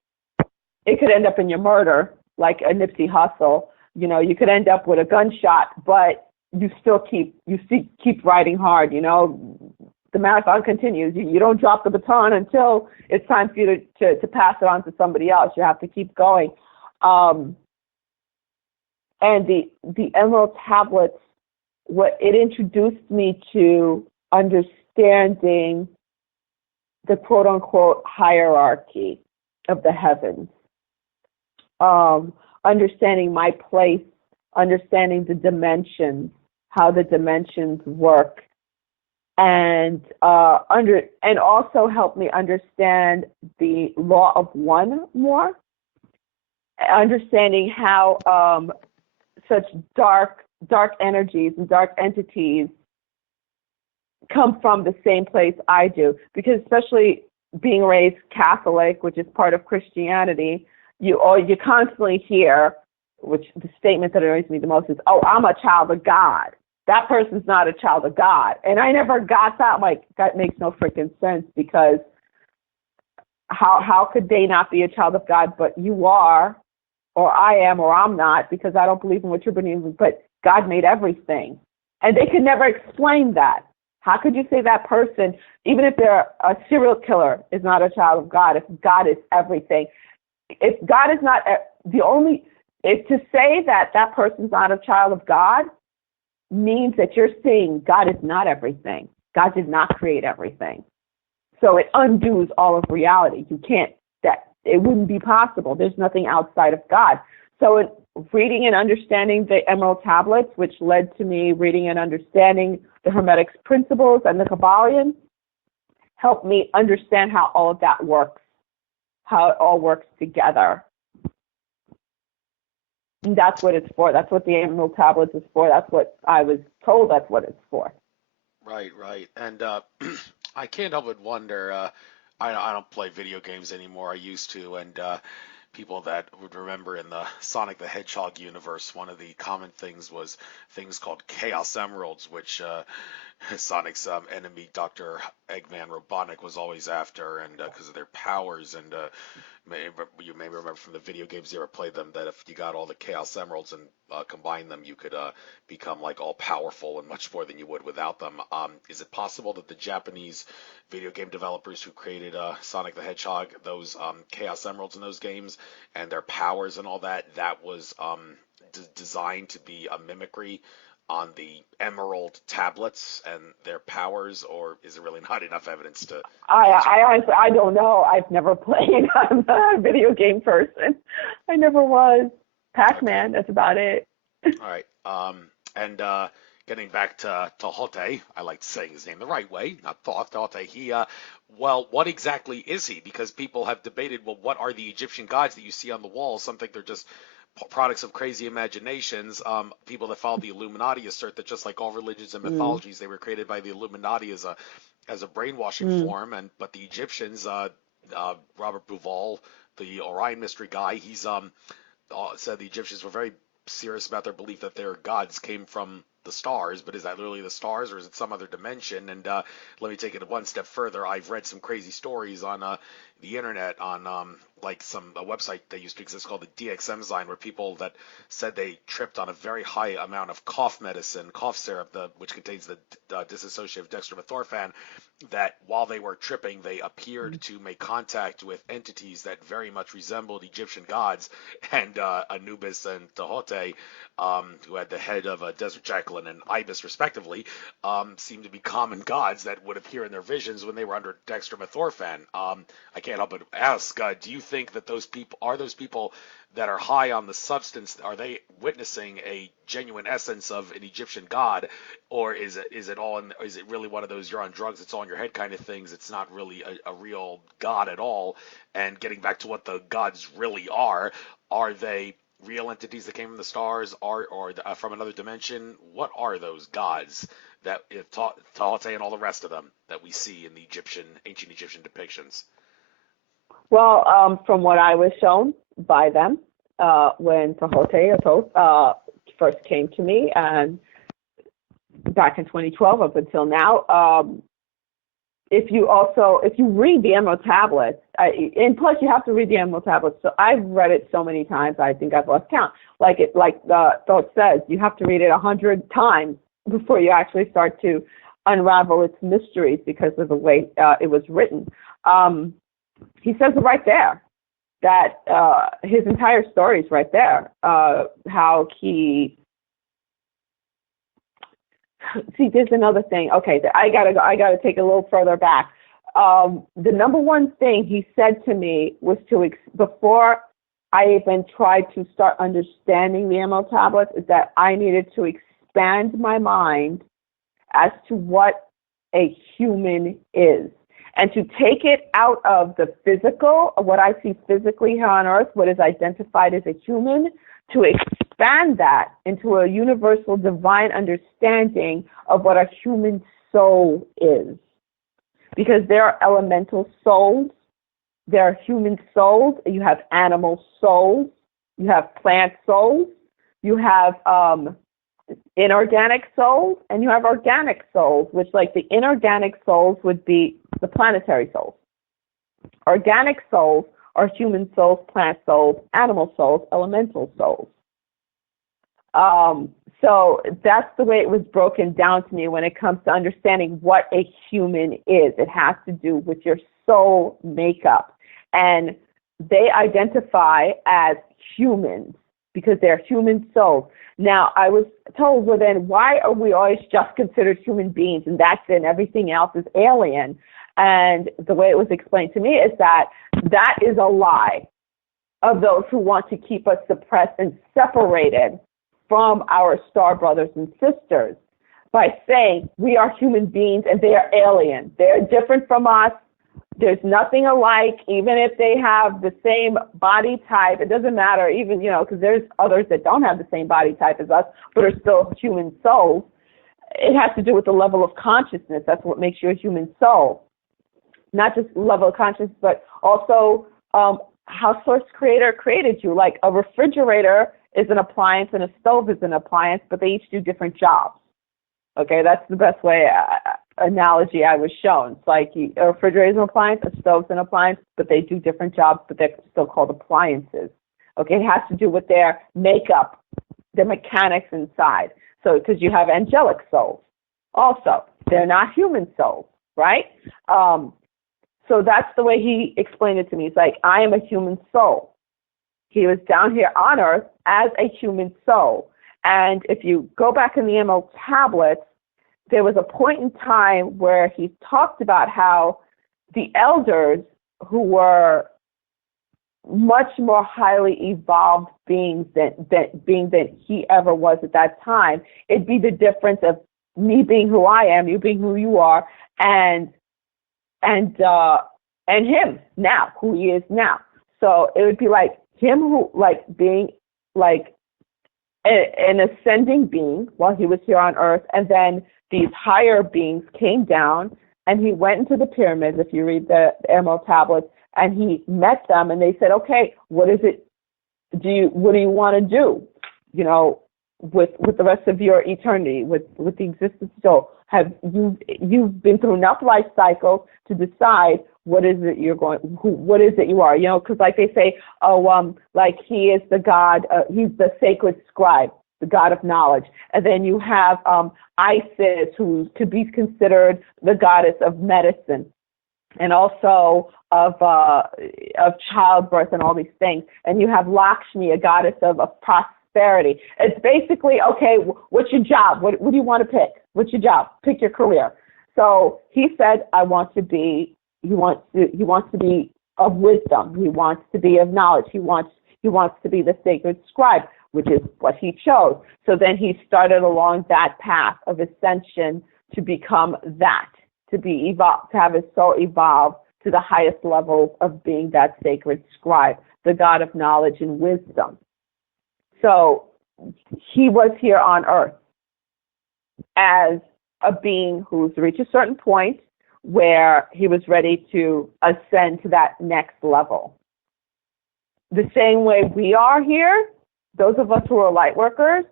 it could end up in your murder, like a Nipsey Hussle. You could end up with a gunshot, but you still keep riding hard. The marathon continues. You don't drop the baton until it's time for you to pass it on to somebody else. You have to keep going. And the Emerald Tablets, what it introduced me to understanding the quote unquote hierarchy of the heavens, understanding my place, understanding the dimensions, how the dimensions work, and also helped me understand the law of one more, understanding how such dark energies and dark entities come from the same place I do, because especially being raised Catholic, which is part of Christianity, you constantly hear, which the statement that annoys me the most is, "Oh, I'm a child of God." That person's not a child of God. And I never got that. I'm like, that makes no freaking sense, because how could they not be a child of God? But you are, or I am, or I'm not, because I don't believe in what you're believing, but God made everything. And they could never explain that. How could you say that person, even if they're a serial killer, is not a child of God, if God is everything? If God is not to say that person's not a child of God means that you're saying God is not everything. God did not create everything. So it undoes all of reality. It wouldn't be possible. There's nothing outside of God. So in reading and understanding the Emerald Tablets, which led to me reading and understanding the Hermetic principles and the Kabbalion, helped me understand how all of that works, how it all works together. And that's what it's for. That's what the Emerald Tablets is for. That's what I was told that's what it's for. Right, right. And I can't help but wonder. I don't play video games anymore. I used to, and people that would remember in the Sonic the Hedgehog universe, one of the common things was things called Chaos Emeralds, which Sonic's enemy, Dr. Eggman Robotnik, was always after, and because of their powers, and you may remember from the video games you ever played them that if you got all the Chaos Emeralds and combined them, you could become like all powerful and much more than you would without them. Is it possible that the Japanese video game developers who created Sonic the Hedgehog, those Chaos Emeralds in those games and their powers and all that, that was designed to be a mimicry on the Emerald tablets and their powers, or is there really not enough evidence to? I honestly, I don't know. I've never played. I'm not a video game person. I never was. Pac-Man, okay. That's about it. All right. And getting back to Tehote, I like saying his name the right way, not Tehote. He, well, what exactly is he? Because people have debated, well, what are the Egyptian gods that you see on the wall? Some think they're just products of crazy imaginations. People that follow the Illuminati assert that just like all religions and mythologies, they were created by the Illuminati as a brainwashing form. But the Egyptians, Robert Bauval, the Orion mystery guy, he's said the Egyptians were very serious about their belief that their gods came from the stars, but is that literally the stars or is it some other dimension? And let me take it one step further. I've read some crazy stories on the internet on like a website that used to exist called the DXM Zine, where people that said they tripped on a very high amount of cough medicine, cough syrup, which contains the dissociative dextromethorphan, that while they were tripping, they appeared to make contact with entities that very much resembled Egyptian gods, and Anubis and Tehote, who had the head of a desert jackal and an ibis respectively, seemed to be common gods that would appear in their visions when they were under dextromethorphan. I can't help but ask, do you think that those people that are high on the substance, are they witnessing a genuine essence of an Egyptian god, or is it really one of those you're on drugs, it's all in your head kind of things? It's not really a real god at all. And getting back to what the gods really are they real entities that came from the stars, or from another dimension? What are those gods that Tehote and all the rest of them that we see in the ancient Egyptian depictions? Well, from what I was shown by them when Tehote or Thoth first came to me, and back in 2012 up until now, if you read the Emerald Tablets, and plus you have to read the Emerald Tablets. So I've read it so many times, I think I've lost count. Like Thoth says, you have to read it 100 times before you actually start to unravel its mysteries because of the way it was written. He says it right there that his entire story is right there. How he see, there's another thing. Okay, I gotta take a little further back. The number one thing he said to me was before I even tried to start understanding the Emerald Tablets, is that I needed to expand my mind as to what a human is, and to take it out of the physical, what I see physically here on Earth, what is identified as a human, to expand that into a universal divine understanding of what a human soul is. Because there are elemental souls, there are human souls, you have animal souls, you have plant souls, you have inorganic souls, and you have organic souls, which, like, the inorganic souls would be the planetary souls. Organic souls are human souls, plant souls, animal souls, elemental souls. So that's the way it was broken down to me when it comes to understanding what a human is. It has to do with your soul makeup. And they identify as humans because they're human souls. Now, I was told, well, then why are we always just considered human beings and that's it, and everything else is alien? And the way it was explained to me is that that is a lie of those who want to keep us suppressed and separated from our star brothers and sisters by saying we are human beings and they are alien. They are different from us. There's nothing alike, even if they have the same body type. It doesn't matter, even, because there's others that don't have the same body type as us, but are still human souls. It has to do with the level of consciousness. That's what makes you a human soul. Not just level of consciousness, but also how Source Creator created you. Like a refrigerator is an appliance and a stove is an appliance, but they each do different jobs. Okay, that's the best way analogy I was shown. It's like a refrigerator is an appliance, a stove's an appliance, but they do different jobs, but they're still called appliances. Okay, it has to do with their makeup, their mechanics inside. So, because you have angelic souls also. They're not human souls, right? So that's the way he explained it to me. He's like, I am a human soul. He was down here on earth as a human soul. And if you go back in the MO tablets, there was a point in time where he talked about how the elders who were much more highly evolved beings than he ever was at that time, it'd be the difference of me being who I am, you being who you are, and him now, who he is now. So it would be like him who, like, being like an ascending being while he was here on earth, and then these higher beings came down and he went into the pyramids, if you read the Emerald tablets, and he met them and they said, okay, what do you want to do, with the rest of your eternity, with the existence still? Have you've been through enough life cycles to decide what is it you are, because like they say, like he is the God, he's the sacred scribe, the God of knowledge. And then you have Isis, who could be considered the goddess of medicine and also of childbirth and all these things. And you have Lakshmi, a goddess of prosperity. It's basically, okay, what's your job? What do you want to pick? What's your job? Pick your career. So he said, he wants to be of wisdom. He wants to be of knowledge. He wants to be the sacred scribe, which is what he chose. So then he started along that path of ascension to become that, to be evolved, to have his soul evolve to the highest level of being that sacred scribe, the God of knowledge and wisdom. So he was here on earth as a being who's reached a certain point where he was ready to ascend to that next level. The same way we are here, those of us who are light workers,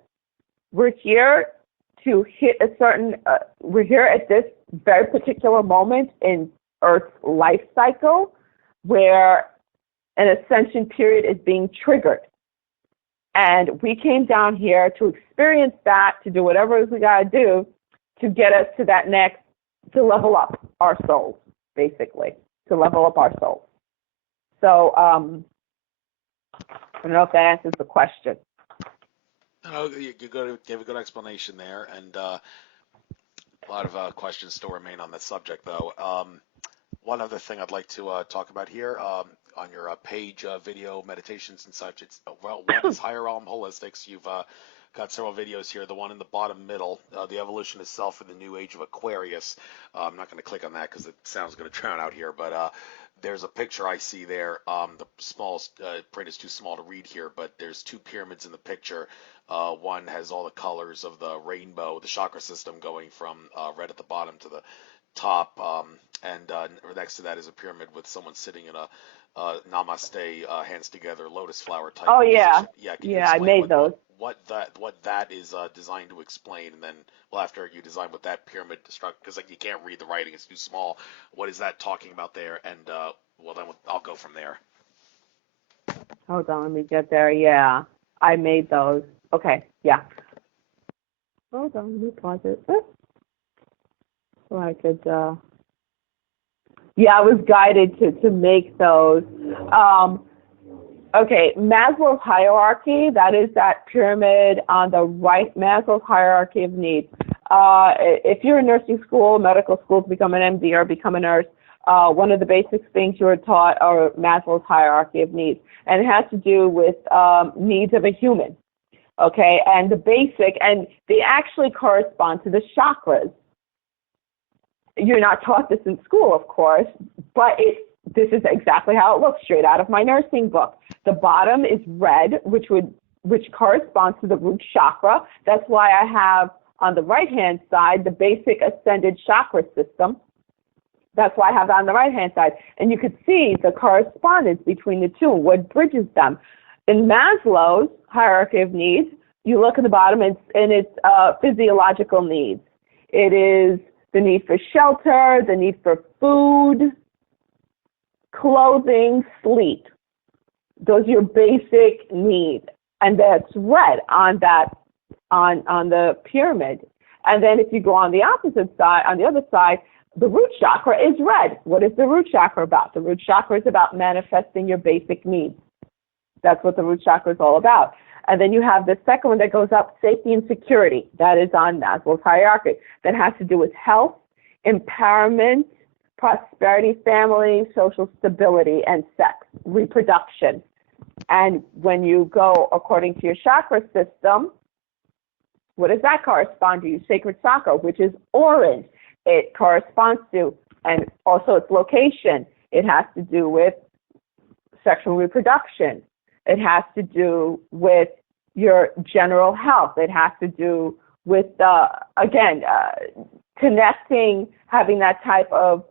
we're here to hit a certain, we're here at this very particular moment in Earth's life cycle where an ascension period is being triggered. And we came down here to experience that, to do whatever we got to do to get us to that next, to level up our souls, basically, to level up our souls. So I don't know if that answers the question. No, you gave a good explanation there, and a lot of questions still remain on this subject, though. One other thing I'd like to talk about here on your page, video meditations and such. It's one is Higher Realm Holistics. You've got several videos here. The one in the bottom middle, the evolution of self in the new age of Aquarius. I'm not going to click on that because the sound's going to drown out here, but there's a picture I see there. The small print is too small to read here, but there's two pyramids in the picture. One has all the colors of the rainbow, the chakra system going from red at the bottom to the top, and next to that is a pyramid with someone sitting in a namaste, hands together, lotus flower type. Oh yeah, position. yeah, I made those. What that is designed to explain, and then after you design what that pyramid structure, because like you can't read the writing, it's too small. What is that talking about there? And then I'll go from there. Hold on, let me get there. Yeah, I made those. Okay, yeah. Hold on, let me pause it. So I could. Yeah, I was guided to make those. Okay, Maslow's hierarchy, that is that pyramid on the right, Maslow's hierarchy of needs. If you're in nursing school, medical school, to become an MD or become a nurse, one of the basic things you are taught are Maslow's hierarchy of needs. And it has to do with needs of a human, okay? And the basic, and they actually correspond to the chakras. You're not taught this in school, of course, but this is exactly how it looks straight out of my nursing book. The bottom is red, which corresponds to the root chakra. That's why I have on the right-hand side the basic ascended chakra system. That's why I have that on the right-hand side. And you could see the correspondence between the two, what bridges them. In Maslow's hierarchy of needs, you look at the bottom and it's physiological needs. It is the need for shelter, the need for food, clothing, sleep. Those are your basic needs. And that's red on the pyramid. And then if you go on the opposite side, on the other side, the root chakra is red. What is the root chakra about? The root chakra is about manifesting your basic needs. That's what the root chakra is all about. And then you have the second one that goes up, safety and security. That is on Maslow's hierarchy. That has to do with health, empowerment, prosperity, family, social stability, and sex, reproduction. And when you go according to your chakra system, what does that correspond to? Your sacred chakra, which is orange. It corresponds to, and also its location. It has to do with sexual reproduction. It has to do with your general health. It has to do with, connecting, having that type of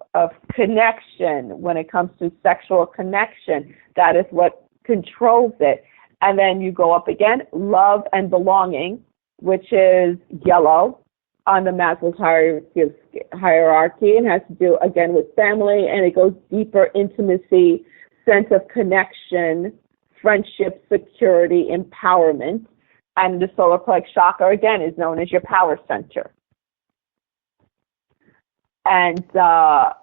connection when it comes to sexual connection. That is what controls it. And then you go up again, love and belonging, which is yellow on the Maslow's hierarchy. It has to do, again, with family, and it goes deeper, intimacy, sense of connection, friendship, security, empowerment. And the solar plex chakra, again, is known as your power center. And the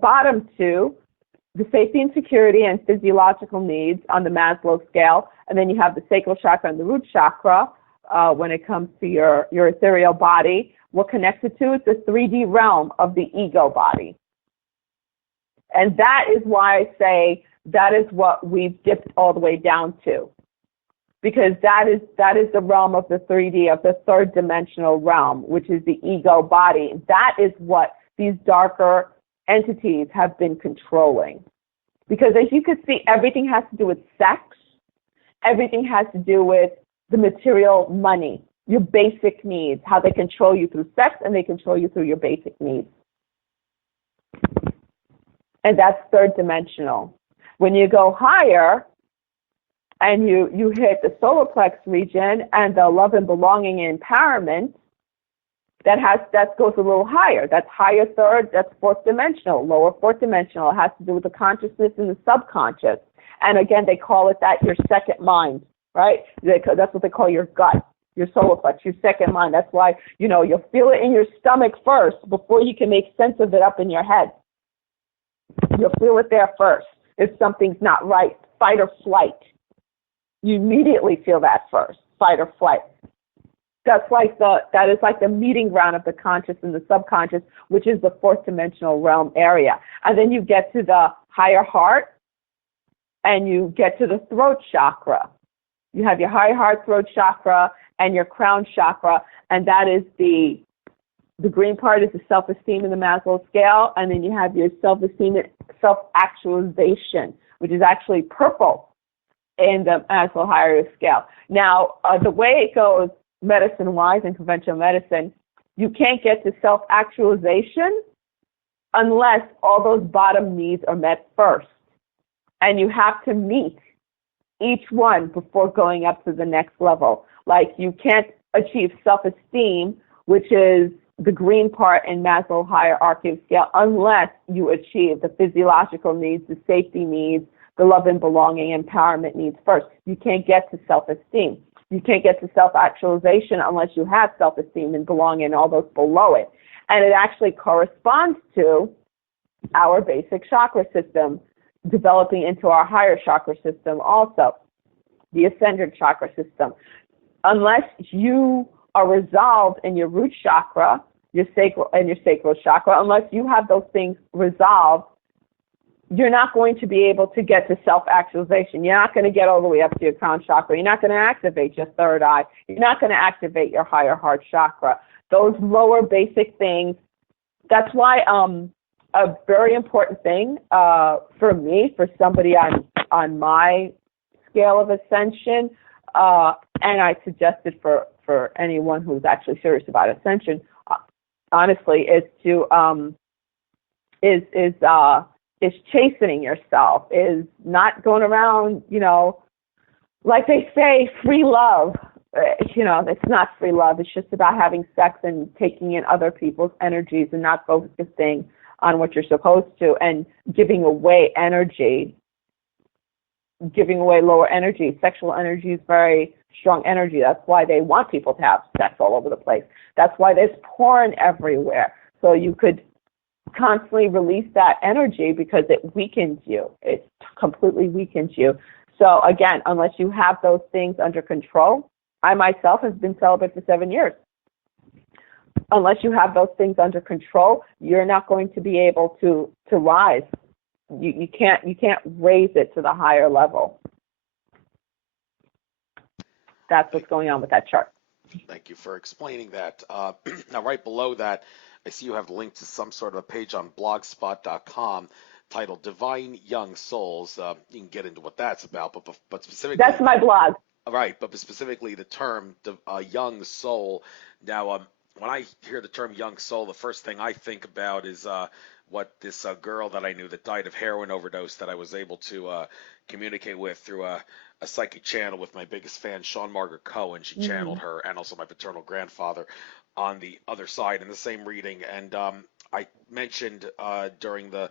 bottom two, the safety and security and physiological needs on the Maslow scale, and then you have the sacral chakra and the root chakra when it comes to your ethereal body. What connects it to is the 3D realm of the ego body. And that is why I say that is what we've dipped all the way down to, because that is the realm of the 3D, of the third dimensional realm, which is the ego body. That is what these darker entities have been controlling. Because as you can see, everything has to do with sex. Everything has to do with the material money, your basic needs, how they control you through sex, and they control you through your basic needs. And that's third dimensional. When you go higher and you hit the solar plex region and the love and belonging and empowerment, that goes a little higher. That's higher third, that's fourth dimensional. Lower fourth dimensional, it has to do with the consciousness and the subconscious. And again, they call it that, your second mind, right? That's what they call your gut, your solar plex, your second mind. That's why, you'll feel it in your stomach first before you can make sense of it up in your head. You'll feel it there first. If something's not right, fight or flight. You immediately feel that first, fight or flight. That is like the meeting ground of the conscious and the subconscious, which is the fourth dimensional realm area. And then you get to the higher heart and you get to the throat chakra. You have your higher heart, throat chakra, and your crown chakra, and that is the green part is the self-esteem in the Maslow scale, and then you have your self-esteem and self-actualization, which is actually purple in the Maslow hierarchy scale. Now, the way it goes medicine-wise in conventional medicine, you can't get to self-actualization unless all those bottom needs are met first. And you have to meet each one before going up to the next level. Like you can't achieve self-esteem, which is the green part in Maslow hierarchy scale, unless you achieve the physiological needs, the safety needs, the love and belonging, empowerment needs first. You can't get to self-esteem. You can't get to self-actualization unless you have self-esteem and belonging and all those below it. And it actually corresponds to our basic chakra system developing into our higher chakra system also, the ascendant chakra system. Unless you are resolved in your root chakra, your sacral chakra, unless you have those things resolved, you're not going to be able to get to self-actualization. You're not going to get all the way up to your crown chakra. You're not going to activate your third eye. You're not going to activate your higher heart chakra. those lower basic things. That's why a very important thing for me, for somebody on my scale of ascension, and I suggested for anyone who's actually serious about ascension, honestly, is to is chastening yourself, is not going around, like they say, free love. It's not free love. It's just about having sex and taking in other people's energies and not focusing on what you're supposed to, and giving away energy, giving away lower energy. Sexual energy is very strong energy. That's why they want people to have sex all over the place. That's why there's porn everywhere. So you could constantly release that energy because it weakens you. It completely weakens you. So again, unless you have those things under control, I myself have been celibate for 7 years. Unless you have those things under control, you're not going to be able to rise. You can't raise it to the higher level. That's what's going on with that chart. Thank you for explaining that. Now, right below that, I see you have linked to some sort of a page on blogspot.com titled Divine Young Souls. You can get into what that's about, but specifically... That's my blog. Right, but specifically the term young soul. Now, when I hear the term young soul, the first thing I think about is what this girl that I knew that died of heroin overdose that I was able to communicate with through a psychic channel with my biggest fan, Sean Margaret Cohen. She channeled her, and also my paternal grandfather on the other side in the same reading. And I mentioned during the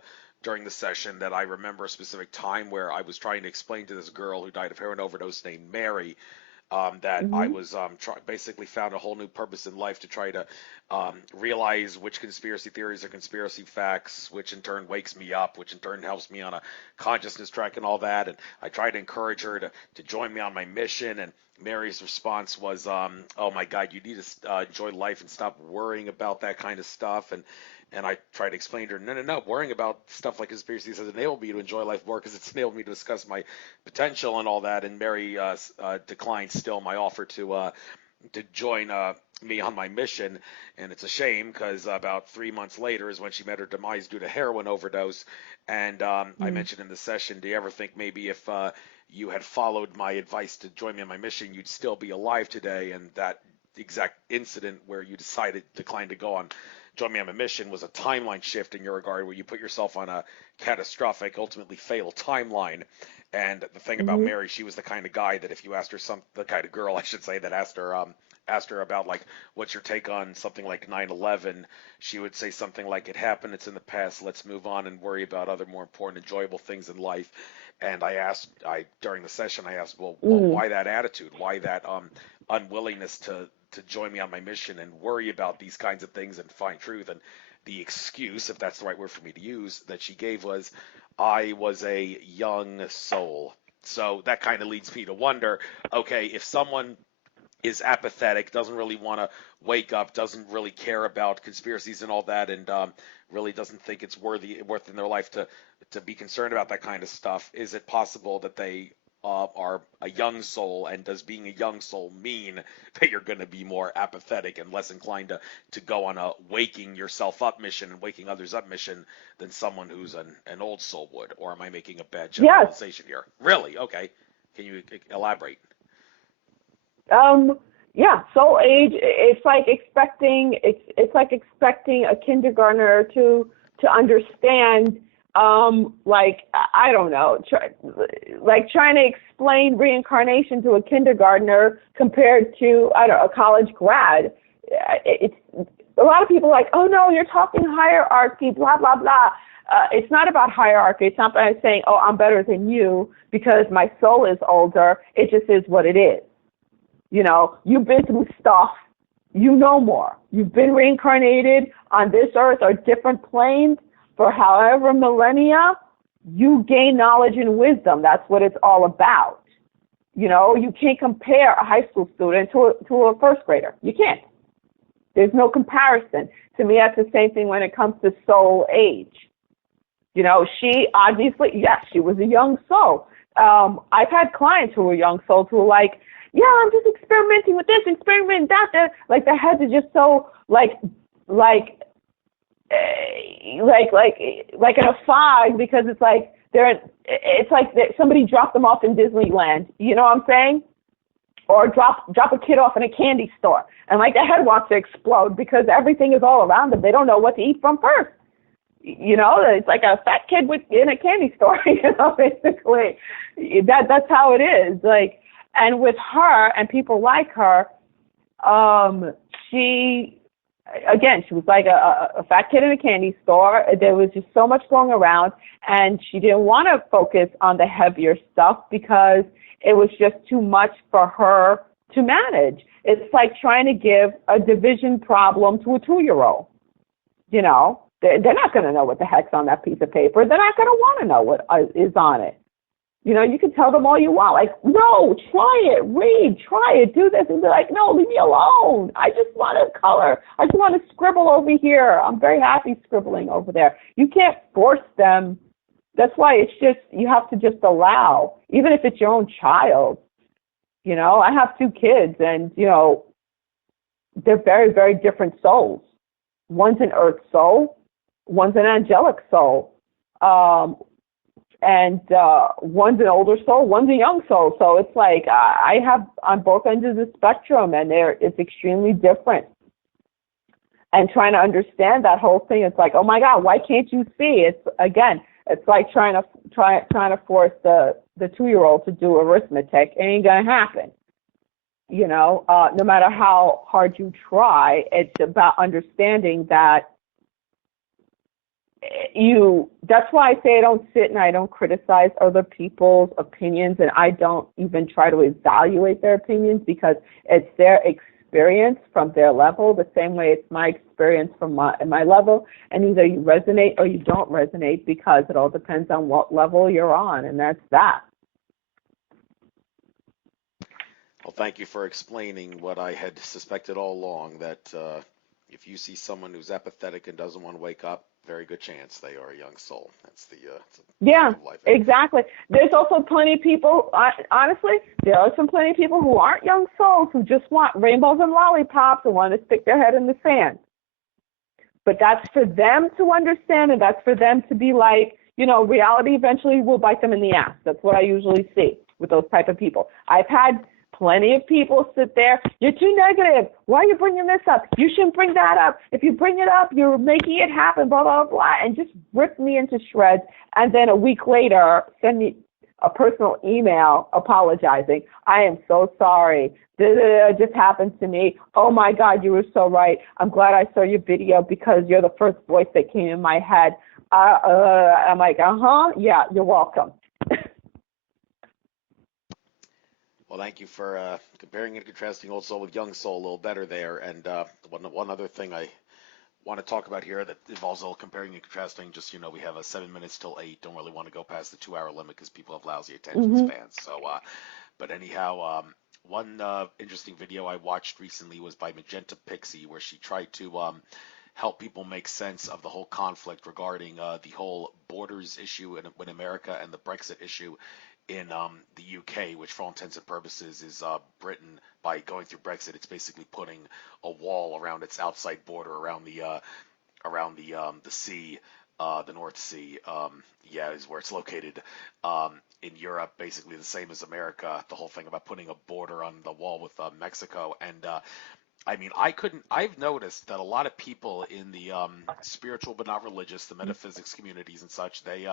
session that I remember a specific time where I was trying to explain to this girl who died of heroin overdose named Mary that I was basically found a whole new purpose in life to try to realize which conspiracy theories are conspiracy facts, which in turn wakes me up, which in turn helps me on a consciousness track and all that. And I tried to encourage her to join me on my mission. And Mary's response was, oh my God, you need to enjoy life and stop worrying about that kind of stuff. And I tried to explain to her, no, worrying about stuff like conspiracies has enabled me to enjoy life more because it's enabled me to discuss my potential and all that. And Mary declined still my offer to join me on my mission. And it's a shame because about 3 months later is when she met her demise due to heroin overdose. And I mentioned in the session, do you ever think maybe if you had followed my advice to join me on my mission, you'd still be alive today? And that exact incident where you declined to go on join me on my mission was a timeline shift in your regard where you put yourself on a catastrophic, ultimately fatal timeline. And the thing about Mary, she was the kind of guy that if you asked her the kind of girl, I should say, that asked her about like, what's your take on something like 9/11, she would say something like, it happened, it's in the past, let's move on and worry about other more important, enjoyable things in life. And during the session, I asked, well, why that attitude? Why that unwillingness to join me on my mission and worry about these kinds of things and find truth? And the excuse, if that's the right word for me to use, that she gave was, I was a young soul. So that kind of leads me to wonder, okay, if someone is apathetic, doesn't really want to wake up, doesn't really care about conspiracies and all that, and really doesn't think it's worth in their life to be concerned about that kind of stuff, is it possible that they are a young soul, and does being a young soul mean that you're going to be more apathetic and less inclined to go on a waking yourself up mission and waking others up mission than someone who's an old soul would? Or am I making a bad generalization here? Really? Okay. Can you elaborate? Soul age, it's like expecting a kindergartner to understand, I don't know, trying to explain reincarnation to a kindergartner compared to, a college grad. It's a lot of people are like, oh no, you're talking hierarchy, blah, blah, blah. It's not about hierarchy. It's not about saying, oh, I'm better than you because my soul is older. It just is what it is. You've been through stuff. You know more. You've been reincarnated on this earth or different planes for however millennia. You gain knowledge and wisdom. That's what it's all about. You can't compare a high school student to a first grader. You can't. There's no comparison. To me, that's the same thing when it comes to soul age. She obviously, yes, she was a young soul. I've had clients who were young souls who were like, yeah, I'm just experimenting with this, experimenting that. Like their heads are just so like in a fog, because it's like somebody dropped them off in Disneyland. You know what I'm saying? Or drop a kid off in a candy store, and like their head wants to explode because everything is all around them. They don't know what to eat from first. You know, it's like a fat kid in a candy store. You know, basically, that's how it is. Like, and with her and people like her, she was like a fat kid in a candy store. There was just so much going around, and she didn't want to focus on the heavier stuff because it was just too much for her to manage. It's like trying to give a division problem to a 2-year-old. You know, they're not going to know what the heck's on that piece of paper. They're not going to want to know what is on it. You know, you can tell them all you want, like, no, try it, read, try it, do this. And they're like, no, leave me alone. I just want to color. I just want to scribble over here. I'm very happy scribbling over there. You can't force them. That's why it's just, you have to just allow, even if it's your own child. You know, I have 2 kids, and, you know, they're very, very different souls. One's an earth soul, one's an angelic soul. And one's an older soul, one's a young soul. So it's like I have on both ends of the spectrum, and it's extremely different. And trying to understand that whole thing, it's like, oh my God, why can't you see? It's like trying to force the 2-year-old to do arithmetic. It ain't gonna happen. You know, no matter how hard you try, it's about understanding that. That's why I say I don't sit and I don't criticize other people's opinions, and I don't even try to evaluate their opinions, because it's their experience from their level, the same way it's my experience from my level, and either you resonate or you don't resonate, because it all depends on what level you're on, and that's that. Well, thank you for explaining what I had suspected all along, that if you see someone who's apathetic and doesn't want to wake up, very good chance they are a young soul. That's the yeah, life. Exactly. There's also plenty of people, honestly, there are plenty of people who aren't young souls who just want rainbows and lollipops and want to stick their head in the sand. But that's for them to understand, and that's for them to be like, you know, reality eventually will bite them in the ass. That's what I usually see with those type of people. I've had plenty of people sit there, you're too negative. Why are you bringing this up? You shouldn't bring that up. If you bring it up, you're making it happen, blah, blah, blah, and just rip me into shreds. And then a week later, send me a personal email apologizing. I am so sorry. This just happened to me. Oh, my God, you were so right. I'm glad I saw your video because you're the first voice that came in my head. I'm like, yeah, you're welcome. Well, thank you for comparing and contrasting Old Soul with Young Soul a little better there. And one other thing I want to talk about here that involves all comparing and contrasting, just, you know, we have 7 minutes till 8. Don't really want to go past the 2-hour limit because people have lousy attention spans. So, but anyhow, one interesting video I watched recently was by Magenta Pixie, where she tried to help people make sense of the whole conflict regarding the whole borders issue in America and the Brexit issue in the UK, which for all intents and purposes is Britain. By going through Brexit, it's basically putting a wall around its outside border around the sea, the North Sea. Is where it's located in Europe. Basically the same as America. The whole thing about putting a border on the wall with Mexico. And I mean, I've noticed that a lot of people in the spiritual but not religious, the metaphysics communities and such, they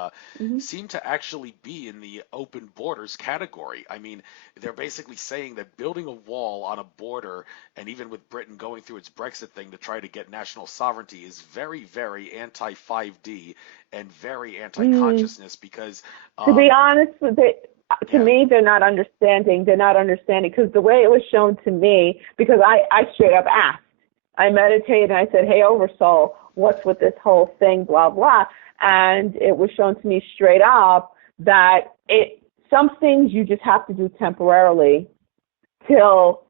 seem to actually be in the open borders category. I mean, they're basically saying that building a wall on a border, and even with Britain going through its Brexit thing to try to get national sovereignty, is very, very anti-5D and very anti-consciousness because... to be honest with it, to me, they're not understanding. They're not understanding because the way it was shown to me, because I straight up asked. I meditated and I said, hey, Oversoul, what's with this whole thing, blah, blah. And it was shown to me straight up that some things you just have to do temporarily till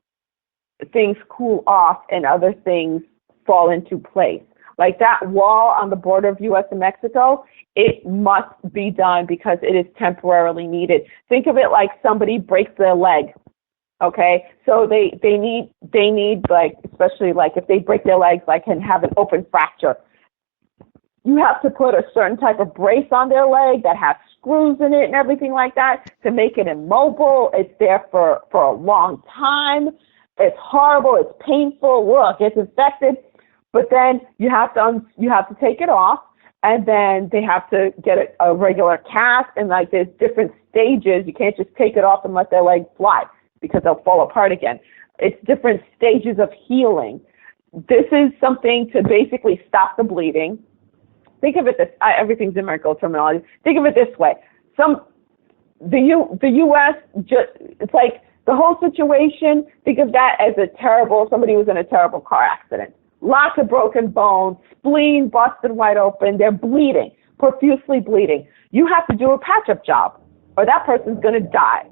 things cool off and other things fall into place. Like that wall on the border of U.S. and Mexico, it must be done because it is temporarily needed. Think of it like somebody breaks their leg, Okay, so they need like, especially like if they break their legs, like, and have an open fracture, you have to put a certain type of brace on their leg that has screws in it and everything like that to make it immobile. It's there for a long time. It's horrible. It's painful. Look, it's infected. But then you have to take it off, and then they have to get a regular cast, and like there's different stages. You can't just take it off and let their leg fly because they'll fall apart again. It's different stages of healing. This is something to basically stop the bleeding. Think of it this, everything's in medical terminology. Think of it this way. The U.S., it's like the whole situation, think of that as somebody was in a terrible car accident. Lots of broken bones, spleen busted wide open, they're bleeding, profusely bleeding. You have to do a patch-up job, or that person's going to die.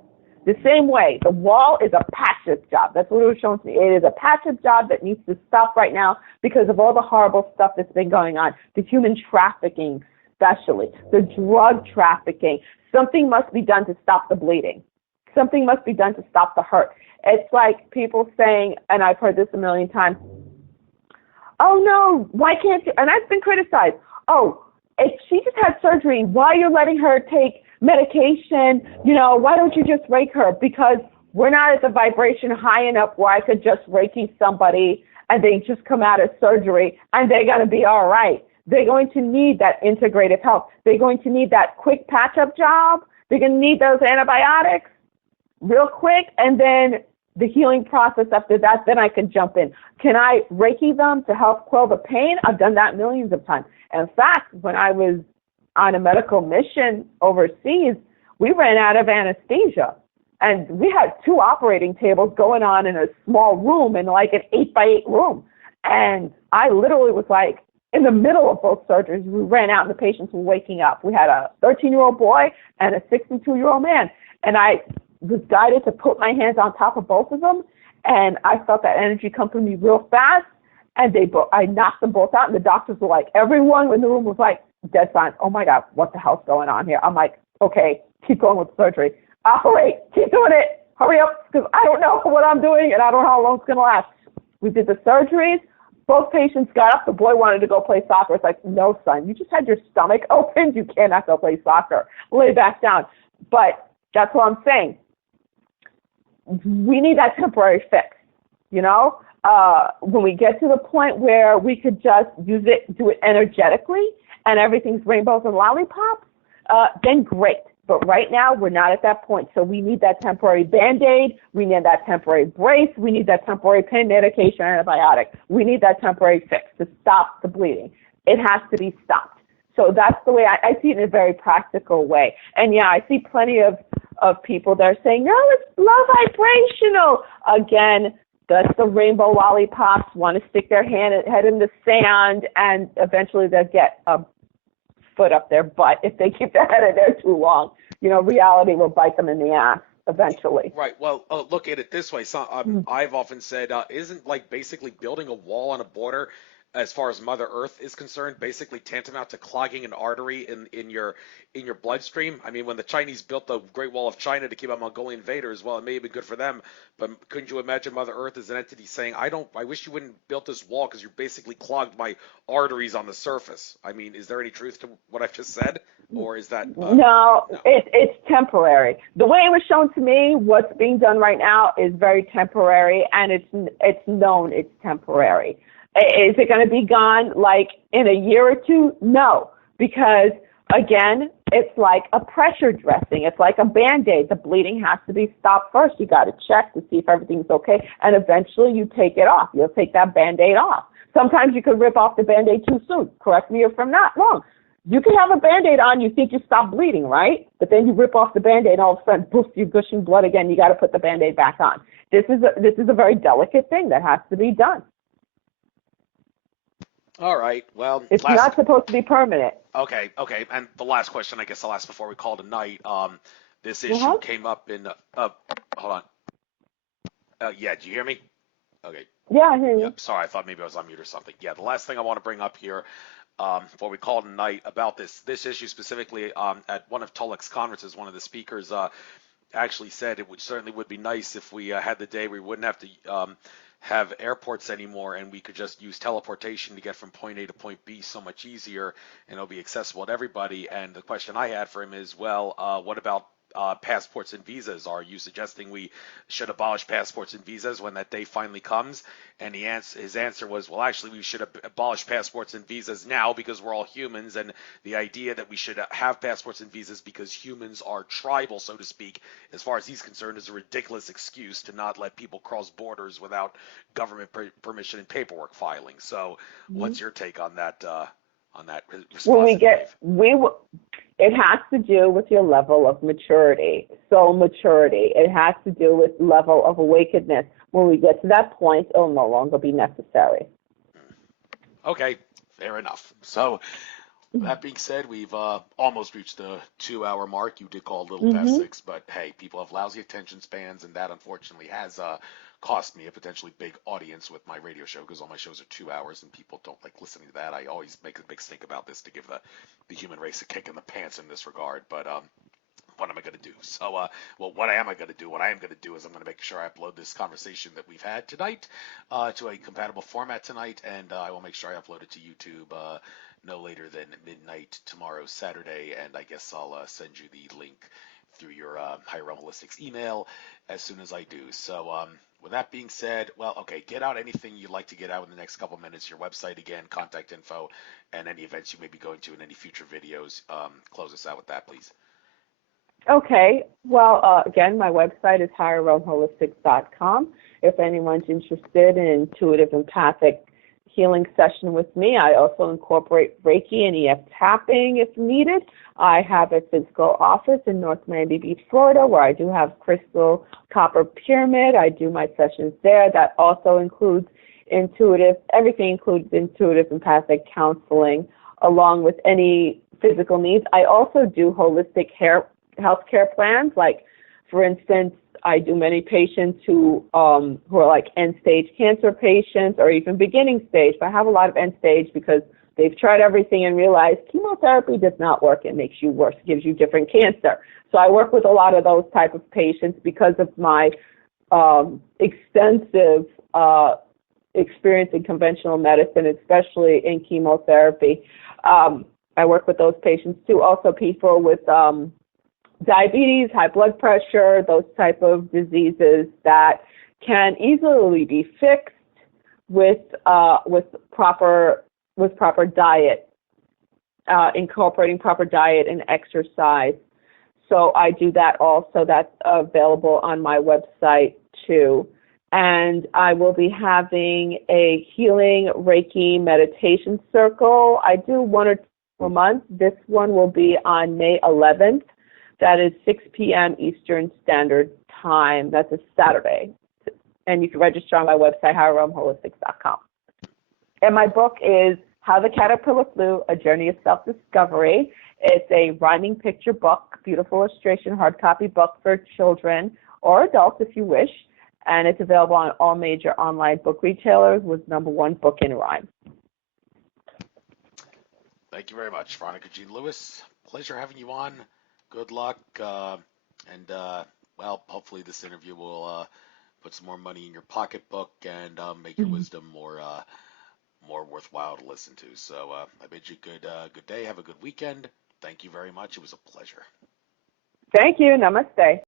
The same way, the wall is a patch-up job. That's what it was shown to me. It is a patch-up job that needs to stop right now because of all the horrible stuff that's been going on, the human trafficking especially, the drug trafficking. Something must be done to stop the bleeding. Something must be done to stop the hurt. It's like people saying, and I've heard this a million times, oh, no, why can't you? And I've been criticized. Oh, if she just had surgery, why are you letting her take medication? Why don't you just Reiki her? Because we're not at the vibration high enough where I could just Reiki somebody and they just come out of surgery and they're going to be all right. They're going to need that integrative health. They're going to need that quick patch-up job. They're going to need those antibiotics real quick, and then the healing process after that, then I can jump in. Can I Reiki them to help quell the pain? I've done that millions of times. In fact, when I was on a medical mission overseas, we ran out of anesthesia. And we had 2 operating tables going on in a small room, in like an 8x8 room. And I literally was like, in the middle of both surgeries, we ran out and the patients were waking up. We had a 13-year-old boy and a 62-year-old man. And I was guided to put my hands on top of both of them. And I felt that energy come from me real fast. And I knocked them both out. And the doctors were like, everyone in the room was like, dead silence. Oh my God, what the hell's going on here? I'm like, okay, keep going with surgery. Operate, keep doing it. Hurry up, because I don't know what I'm doing and I don't know how long it's going to last. We did the surgeries. Both patients got up. The boy wanted to go play soccer. It's like, no, son, you just had your stomach opened. You cannot go play soccer. Lay back down. But that's what I'm saying. We need that temporary fix, when we get to the point where we could just do it energetically and everything's rainbows and lollipops, then great. But right now, we're not at that point. So we need that temporary Band-Aid. We need that temporary brace. We need that temporary pain medication, antibiotic. We need that temporary fix to stop the bleeding. It has to be stopped. So that's the way I see it in a very practical way. And yeah, I see plenty of people that are saying, no, it's low vibrational. Again, that's the rainbow lollipops, want to stick their head in the sand, and eventually they'll get a foot up their butt if they keep their head in there too long. Reality will bite them in the ass eventually. Right. Well, look at it this way. So, I've often said, isn't like basically building a wall on a border, as far as Mother Earth is concerned, basically tantamount to clogging an artery in your bloodstream? I mean, when the Chinese built the Great Wall of China to keep out Mongolian invaders, well, it may have been good for them, but couldn't you imagine Mother Earth as an entity saying, I wish you wouldn't build this wall because you're basically clogged my arteries on the surface? I mean, is there any truth to what I've just said, or is that no? It's temporary. The way it was shown to me, what's being done right now is very temporary, and it's known it's temporary. Is it going to be gone like in a year or two? No, because again, it's like a pressure dressing. It's like a Band-Aid. The bleeding has to be stopped first. You got to check to see if everything's okay, and eventually you take it off. You'll take that Band-Aid off. Sometimes you could rip off the Band-Aid too soon. Correct me if I'm not wrong. You can have a Band-Aid on, you think you stop bleeding, right? But then you rip off the Band-Aid and all of a sudden, poof, you're gushing blood again. You got to put the Band-Aid back on. This is a very delicate thing that has to be done. All right. Well, it's not supposed to be permanent. Okay. And the last question, I guess I'll ask before we call it a night. This issue came up in. Hold on. Yeah. Do you hear me? Okay. Yeah, I hear you. Yep. Sorry, I thought maybe I was on mute or something. Yeah. The last thing I want to bring up here, before we call it a night, about this issue specifically, at one of Tulloch's conferences, one of the speakers actually said it would certainly would be nice if we had the day where we wouldn't have to have airports anymore, and we could just use teleportation to get from point A to point B so much easier, and it'll be accessible to everybody. And the question I had for him is, well, what about passports and visas? Are you suggesting we should abolish passports and visas when that day finally comes? And his answer was, well, actually, we should abolish passports and visas now because we're all humans, and the idea that we should have passports and visas because humans are tribal, so to speak, as far as he's concerned, is a ridiculous excuse to not let people cross borders without government permission and paperwork filing. So, what's your take on that? Response? When it has to do with your level of maturity, soul maturity. It has to do with level of awakenedness. When we get to that point, it'll no longer be necessary. Okay, fair enough. So, that being said, we've almost reached the 2-hour mark. You did call a little past 6, but hey, people have lousy attention spans, and that unfortunately has cost me a potentially big audience with my radio show, because all my shows are 2 hours and people don't like listening to that. I always make a big stink about this to give the human race a kick in the pants in this regard, but what am I going to do? So, what am I going to do? What I am going to do is I'm going to make sure I upload this conversation that we've had tonight to a compatible format tonight, and I will make sure I upload it to YouTube no later than midnight tomorrow, Saturday, and I guess I'll send you the link through your Higher Realm Holistics email as soon as I do. So, with that being said, well, okay, get out anything you'd like to get out in the next couple minutes. Your website again, contact info, and any events you may be going to in any future videos. Close us out with that, please. Okay. Well, again, my website is higherrealmholistics.com. If anyone's interested in intuitive empathic healing session with me, I also incorporate Reiki and Eft Tapping if needed. I have a physical office in North Miami Beach, Florida, where I do have crystal copper pyramid. I do my sessions there. That also includes everything includes intuitive empathic counseling, along with any physical needs. I also do holistic healthcare plans. Like, for instance, I do many patients who are like end-stage cancer patients or even beginning stage. But I have a lot of end-stage because they've tried everything and realized chemotherapy does not work. It makes you worse, gives you different cancer. So I work with a lot of those type of patients because of my extensive experience in conventional medicine, especially in chemotherapy. I work with those patients too. Also people with diabetes, high blood pressure, those type of diseases that can easily be fixed with proper diet, incorporating proper diet and exercise. So I do that also. That's available on my website too. And I will be having a healing Reiki meditation circle. I do 1 or 2 a month. This one will be on May 11th. That is 6 p.m. Eastern Standard Time. That's a Saturday. And you can register on my website, higherrealmholistics.com. And my book is How the Caterpillar Flew, A Journey of Self-Discovery. It's a rhyming picture book, beautiful illustration, hard copy book for children or adults if you wish. And it's available on all major online book retailers with #1 book in rhyme. Thank you very much, Veronica Jean-Louis. Pleasure having you on. Good luck, and well, hopefully this interview will put some more money in your pocketbook and make your wisdom more worthwhile to listen to. So I bid you good day. Have a good weekend. Thank you very much. It was a pleasure. Thank you. Namaste.